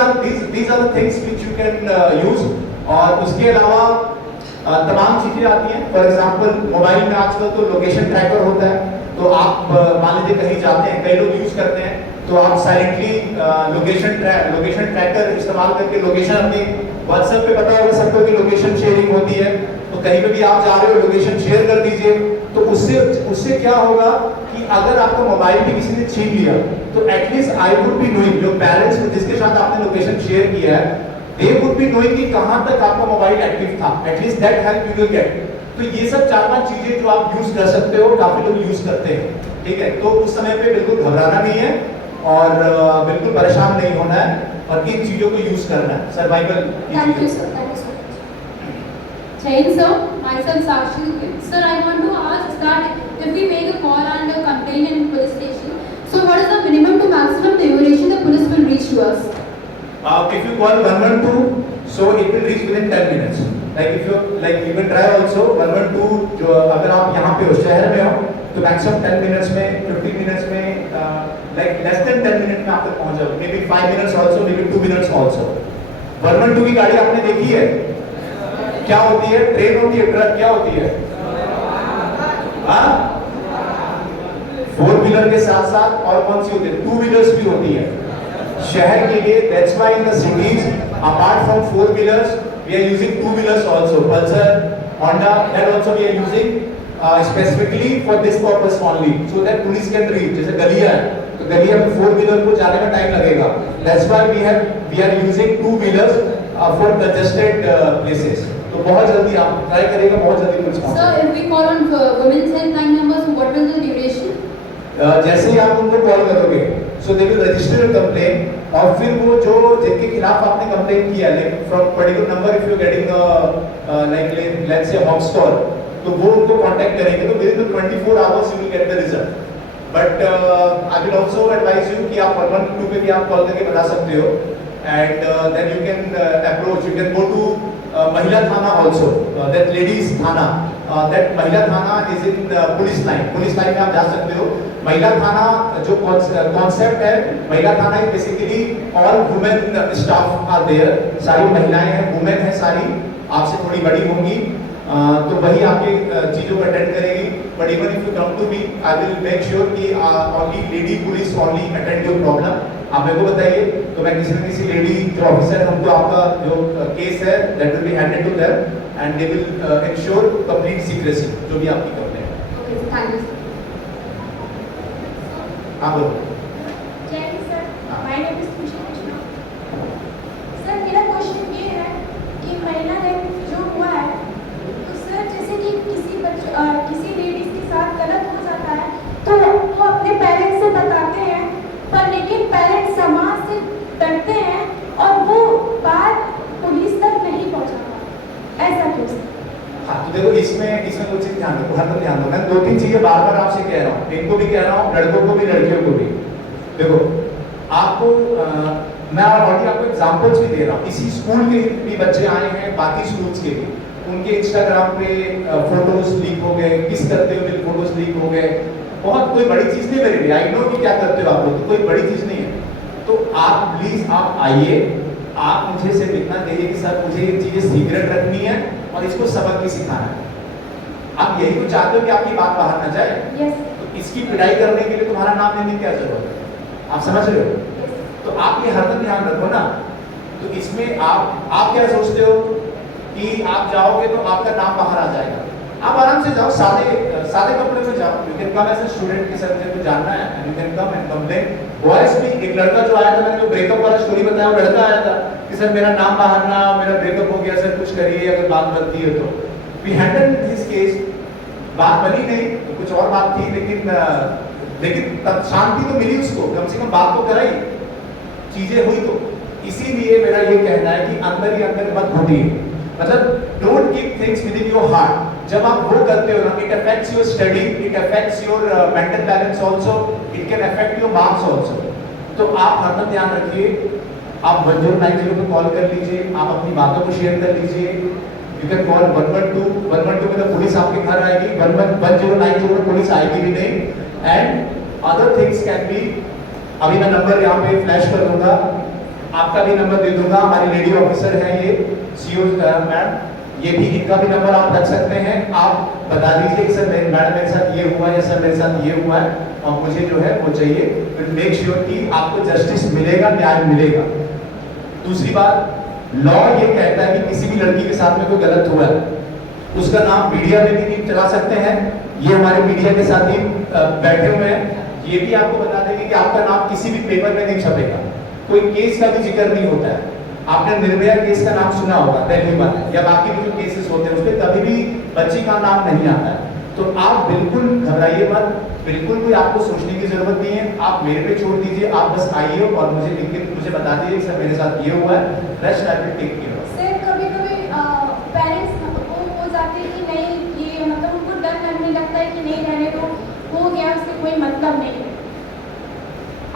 are the things which you can use. और उसके अलावा तमाम चीजें आती हैं. फॉर एग्जांपल मोबाइल में आजकल तो लोकेशन ट्रैकर होता है. तो आप मान लीजिए कहीं जाते हैं, कई लोग यूज करते हैं, तो आप साइलेंटली लोकेशन ट्रैकर इस्तेमाल करके लोकेशन अपनी व्हाट्सएप पे पता होगा सबको कि लोकेशन शेयरिंग होती है. तो कहीं पे भी आप जा रहे हो लोकेशन शेयर कर दीजिए. तो उससे क्या होगा कि अगर आपका मोबाइल भी किसी ने छीन लिया तो at least I would be knowing, जो पेरेंट्स जिसके साथ आपने लोकेशन शेयर किया है, they would be knowing कि कहां तक आपका मोबाइल एक्टिव था. at least that help you will get. तो ये सब 4-5 चीजें जो आप यूज कर सकते हो, काफी लोग यूज करते हैं. ठीक है, तो उस समय पे बिल्कुल घबराना नहीं है और बिल्कुल परेशान नहीं होना है और इन चीजों को यूज करना है survival. Thank you sir. Jai Hind sir, myself Sakshi. Sir, I want to ask that if we make a call and a complaint in police station, so what is the minimum to maximum duration the police will reach to us? If you call 112, so it will reach within 10 minutes. Like you can try also 112. जो अगर आप यहाँ पे हो, शहर में हो, तो maximum 10 minutes में, 15 minutes में, like less than 10 minutes में आप तक पहुँच जाओगे. Maybe 5 minutes also, maybe 2 minutes also. 112 की गाड़ी आपने देखी है? क्या होती है? ट्रेन होती है, ट्रक क्या होती है? हाँ? 4 व्हीलर के साथ साथ और कौन सी होती है? 2 व्हीलर्स भी होती है शहर के लिए. That's why in the cities, apart from 4 wheelers, we are using 2 wheelers also. Pulsar, Honda, that also we are using specifically for this purpose only, so that police can reach. जैसे गलियां है, तो गलियां में 4 wheeler को जाने में time लगेगा. That's why we are using 2 wheelers for congested places. तो बहुत जल्दी आप ट्राई करेगा, बहुत जल्दी पुलिस पहुंचेगी. Sir, if we call on women's helpline numbers, what will the duration? जैसे ही आप उनको कॉल करोगे, so they will register a complaint. और फिर वो जो जिनके खिलाफ आपने कंप्लेंट किया, like from particular number if you are getting like let's say Hotstar, तो वो उनको कांटेक्ट करेंगे. तो within the 24 hours you will get the result. But I will also advise you कि आप 112 पे भी आप कॉल करके बता सकते हो. And then you can approach, you can go to Mahila Thana also, that ladies Thana, that Mahila Thana is in police line. Police line में आप जा सकते हो. महिला थाना जो कॉन्सेप्ट है, महिला थाना is basically all women staff are there. सारी महिलाएं हैं, women हैं सारी, आपसे थोड़ी बड़ी होंगी, तो वही आपकी चीजों को अटेंड करेगी. but even if you come to me, I will make sure कि only lady police only attend your problem. आप मेरे को बताइए, तो मैं किसी न किसी लेडी जो ऑफिसर हमको आपका जो केस है that will be handed to them and they will ensure complete secrecy जो भी आपकी करते हैं. Okay, thank you. हाँ बोलो. जय Hind sir, my name is खुशी कृष्णा। सर मेरा क्वेश्चन ये है कि महिला रैप जो हुआ है, तो सर जैसे कि किसी लेडीज के साथ गलत हो जाता है तो वो अपने पेरेंट्स से बताते हैं, पर लेकिन पेरेंट्स समाज से डरते हैं और वो बात पुलिस तक नहीं पहुंचाता, ऐसा क्यों सर? हाँ, तो देखो इसमें कुछ चीज ध्यान रखो, हर ध्यान दो। मैं 2-3 चीजें बार-बार आपसे कह रहा हूँ, इनको भी कह रहा हूँ, लड़कों को भी लड़कियों को भी। देखो आपको मैं ऑलरेडी आपको एग्जांपल्स भी दे रहा हूँ। इसी स्कूल के भी बच्चे आए हैं, बाकी स्कूल्स के भी, उनके इंस्टाग्राम पे फोटोज लीक हो गए, किस करते हुए फोटोज लीक हो गए। बहुत कोई बड़ी चीज नहीं मेरे लिए, आई नो कि क्या करते हो आप लोग, कोई बड़ी चीज नहीं है। तो आप प्लीज आप आइए, आप मुझे सिर्फ इतना कहिए कि सर मुझे ये चीजें सीक्रेट रखनी है और इसको सबक भी सिखाना है। आप यही तो चाहते हो कि आपकी बात बाहर ना जाए। यस। तो इसकी पिटाई करने के लिए तुम्हारा नाम लेने की क्या जरूरत है? आप समझ रहे हो? तो आप ये हरदम ध्यान रखो ना। तो इसमें आप क्या सोचते हो कि आप जाओगे तो आपका नाम बाहर आ जाएगा? आप आराम से जाओ, सादे कपड़े में जाओ। You can come as a student के सब्जेक्ट में जानना है, you can come and complain. Boys भी, एक लड़का जो आया था, मैंने जो ब्रेकअप वाला स्टोरी बताया, वो लड़का आया था कि सर मेरा नाम बाहर ना, मेरा ब्रेकअप हो गया सर, कुछ करिए अगर बात बनती है तो। We handle this case. बात बनी नहीं तो कुछ और बात थी, लेकिन तब शांति तो मिली उसको, कम से कम बात तो कराई, चीजें हुई तो। इसीलिए मेरा ये कहना है कि अंदर ही अंदर मत घुटिए, मतलब don't keep things with in your heart. जब आप वो करते हो ना, it affects your study, it affects your mental balance also, it can affect your marks also. तो आप हरदम ध्यान रखिए, आप 1090 पे कॉल कर लीजिए, आप अपनी बातों को शेयर कर लीजिए। यू कैन कॉल 112 में तो पुलिस आपके घर आएगी, 1090 में पुलिस आएगी भी नहीं। And other things can be, अभी मैं नंबर यहाँ पे फ्लैश कर दूंगा, आपका भी नंबर दे दूंगा। हमारी लेडी ऑफिसर है ये सीओ मैम, ये भी, इनका भी नंबर आप रख सकते हैं। आप बता दीजिए कि सर मैडम मेरे साथ ये हुआ है, सर मेरे साथ ये हुआ है और मुझे जो है वो चाहिए, तो मेक श्योर कि आपको जस्टिस मिलेगा, न्याय मिलेगा। दूसरी बात, लॉ ये कहता है कि किसी भी लड़की के साथ में कोई गलत हुआ है, उसका नाम मीडिया में भी नहीं चला सकते हैं। ये हमारे मीडिया के साथ ही बैठे हुए हैं, ये भी आपको बता देंगे कि आपका नाम किसी भी पेपर में नहीं छपेगा, कोई केस का भी जिक्र नहीं होता है। आपने निर्भया केस का नाम सुना होगा पहली बार, या बाकी भी जो केसेस होते हैं उसमें कभी भी बच्ची का नाम नहीं आता है। तो आप बिल्कुल घबराइए मत, बिल्कुल कोई आपको सोचने की जरूरत नहीं है। आप मेरे पे छोड़ दीजिए, आप बस आइए और मुझे लिख के मुझे बता दीजिए सर मेरे साथ ये हुआ है, rest I will take care of. Sir कभी-कभी पेरेंट्स हो जाते हैं कि नहीं, ये मतलब उनको डर लगने लगता है कि नहीं रहने दो, हो गया, उससे कोई मतलब नहीं है।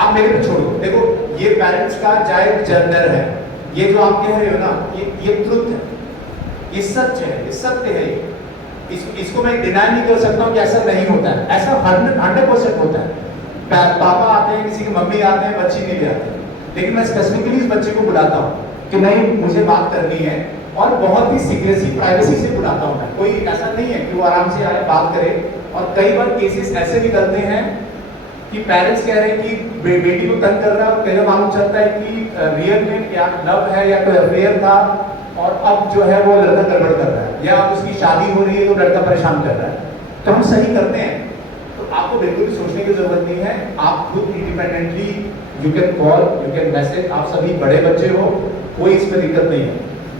आप मेरे पे छोड़ो, देखो ये पेरेंट्स का जायज डर है, ये जो आप कह रहे हो ना, ये ट्रुथ है, ये सच है, ये सत्य है। इसको मैं डिनाई नहीं कर सकता हूँ कि ऐसा नहीं होता है, ऐसा 100% होता है। पापा आते हैं, किसी की मम्मी आते हैं, बच्ची नहीं ले आते, लेकिन मैं स्पेसिफिकली इस बच्चे को बुलाता हूँ कि नहीं मुझे बात करनी है, और बहुत ही सीक्रेसी प्राइवेसी से बुलाता हूँ मैं। कोई ऐसा नहीं है कि वो आराम से आए बात करे। और कई बार केसेस ऐसे निकलते हैं कि पेरेंट्स कह रहे हैं कि बेटी को तंग कर रहा है, और कई बार मालूम चलता है कि रियल में या लव है या कोई अफेयर था, और अब जो है वो लड़का गड़बड़ कर रहा है, या उसकी शादी हो रही है तो लड़का परेशान कर रहा है। तो हम सही करते हैं, तो आपको बिल्कुल भी सोचने की जरूरत नहीं है। आप खुद independently you can call, you can message, आप सभी बड़े बच्चे हो, कोई इसमें दिक्कत नहीं है।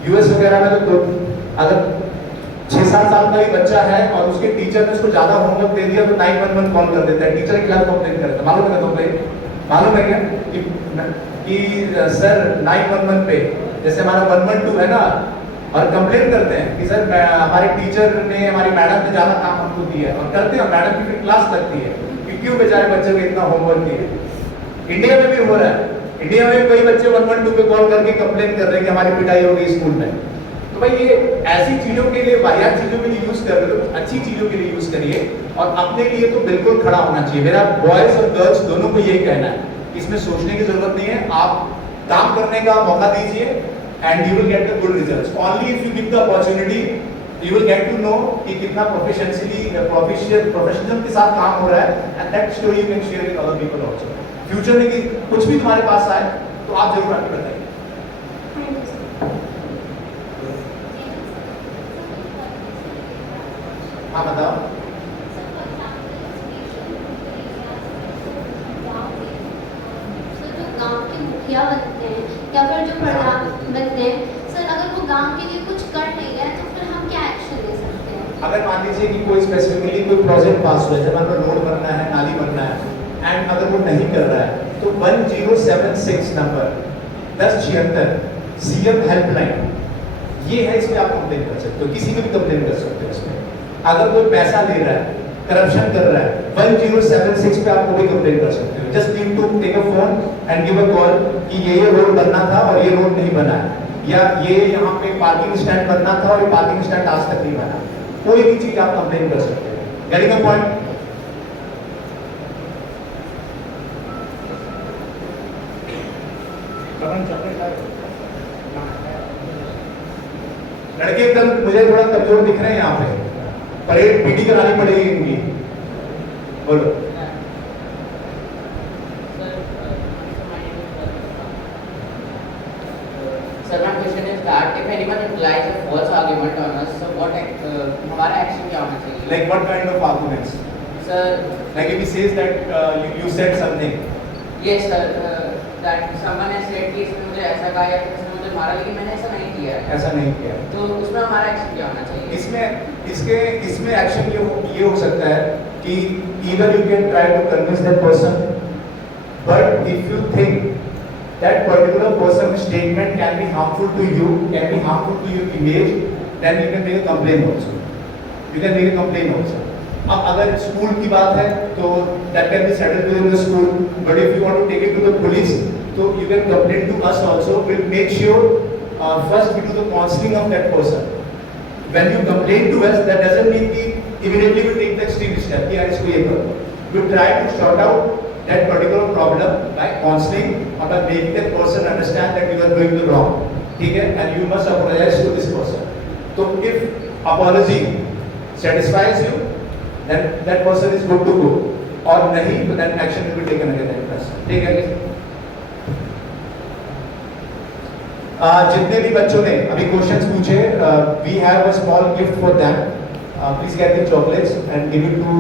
यूएस वगैरह में तो अगर 6-7 साल का ही बच्चा है और उसके टीचर ने उसको ज्यादा होमवर्क दे दिया तो 911 कॉल कर देता है, टीचर के खिलाफ कंप्लेन करता है। मालूम है कंप्लेन, मालूम है क्या कि सर 911 पे, जैसे हमारा 112 है ना, और कंप्लेन करते हैं कि सर हमारे टीचर ने, हमारी मैडम ने ज्यादा काम हमको दिया है, और करते हैं, मैडम की फिर क्लास लगती है कि क्यों बेचारे बच्चे को इतना होमवर्क दिया। इंडिया में भी हो रहा है, इंडिया में कई बच्चे 112 पे कॉल करके कंप्लेन कर रहे हैं कि हमारी पिटाई हो गई स्कूल में। तो भाई ये ऐसी चीजों के लिए, वाहियात चीजों के लिए यूज कर रहे हो, अच्छी चीजों के लिए यूज करिए, और अपने लिए तो बिल्कुल खड़ा होना चाहिए। मेरा बॉयज और गर्ल्स दोनों को यही कहना है, इसमें सोचने की जरूरत नहीं है, आप काम करने का मौका दीजिए and you will get the good results. Only if you give the opportunity you will get to know कि कितना प्रोफेशनल के साथ काम हो रहा है, and that story you can share with other people also. Future में कि कुछ भी तुम्हारे पास आए तो आप जरूर आके बताइए। हाँ बताओ। गांव के मुखिया बनते हैं या फिर जो प्रधान बनते हैं सर, अगर वो गांव के लिए कुछ कर नहीं रहे तो फिर हम क्या एक्शन ले सकते हैं? अगर मान लीजिए कि कोई स्पेसिफिकली कोई प्रोजेक्ट पास हुआ है, जब हमें रोड बनना है, नाली बनना है, एंड अगर वो नहीं कर रहा है तो 1076 नंबर 1076 सीएम हेल्पलाइन ये है, इस पे आप कंप्लेन कर सकते हो, किसी को भी कंप्लेन कर सकते हो इसमें। अगर कोई पैसा ले रहा है, करप्शन कर रहा है, 1076 पे आप वो भी कंप्लेन कर सकते हो। Just need to take a phone and give a call कि ये रोड बनना था और ये रोड नहीं बना है, या ये यहाँ पे पार्किंग स्टैंड बनना था और ये पार्किंग स्टैंड आज तक नहीं बना। कोई भी चीज आप कंप्लेन कर सकते हो। Getting a point? लड़के एकदम मुझे थोड़ा कमजोर दिख रहे हैं यहाँ पे, परेड पीटी करानी पड़ेगी इनकी। बोलो। Sir, my question is that if anyone implies a false argument on us, so what हमारा एक्शन क्या होना चाहिए? Like what kind of arguments? Sir, like if he says that you said something. Yes sir, that someone has said कि इसने मुझे ऐसा कहा या इसने मुझे मारा, लेकिन मैंने ऐसा नहीं किया है। ऐसा नहीं किया। तो उसमें हमारा एक्शन क्या होना चाहिए? इसमें एक्शन ये हो सकता है कि either you can try to convince that person, but if you think that particular person's statement can be harmful to you, can be harmful to your image, then you can make a complaint also. अब अगर school की बात है तो that can be settled within the school, but if you want to take it to the police, so you can complain to us also. We'll make sure first we do the counseling of that person. When you complain to us, that doesn't mean कि immediately we take the extreme step कि यार इसको ये करो. We try to sort out that particular problem by counseling or by making that person understand that you are doing the wrong. ठीक है? And you must apologize to this person. So if apology satisfies you, then that person is good to go. और नहीं तो then action will be taken against that person. ठीक है? जितने भी बच्चों ने अभी क्वेश्चंस पूछे, we have a small gift for them. Please get the chocolates and give it to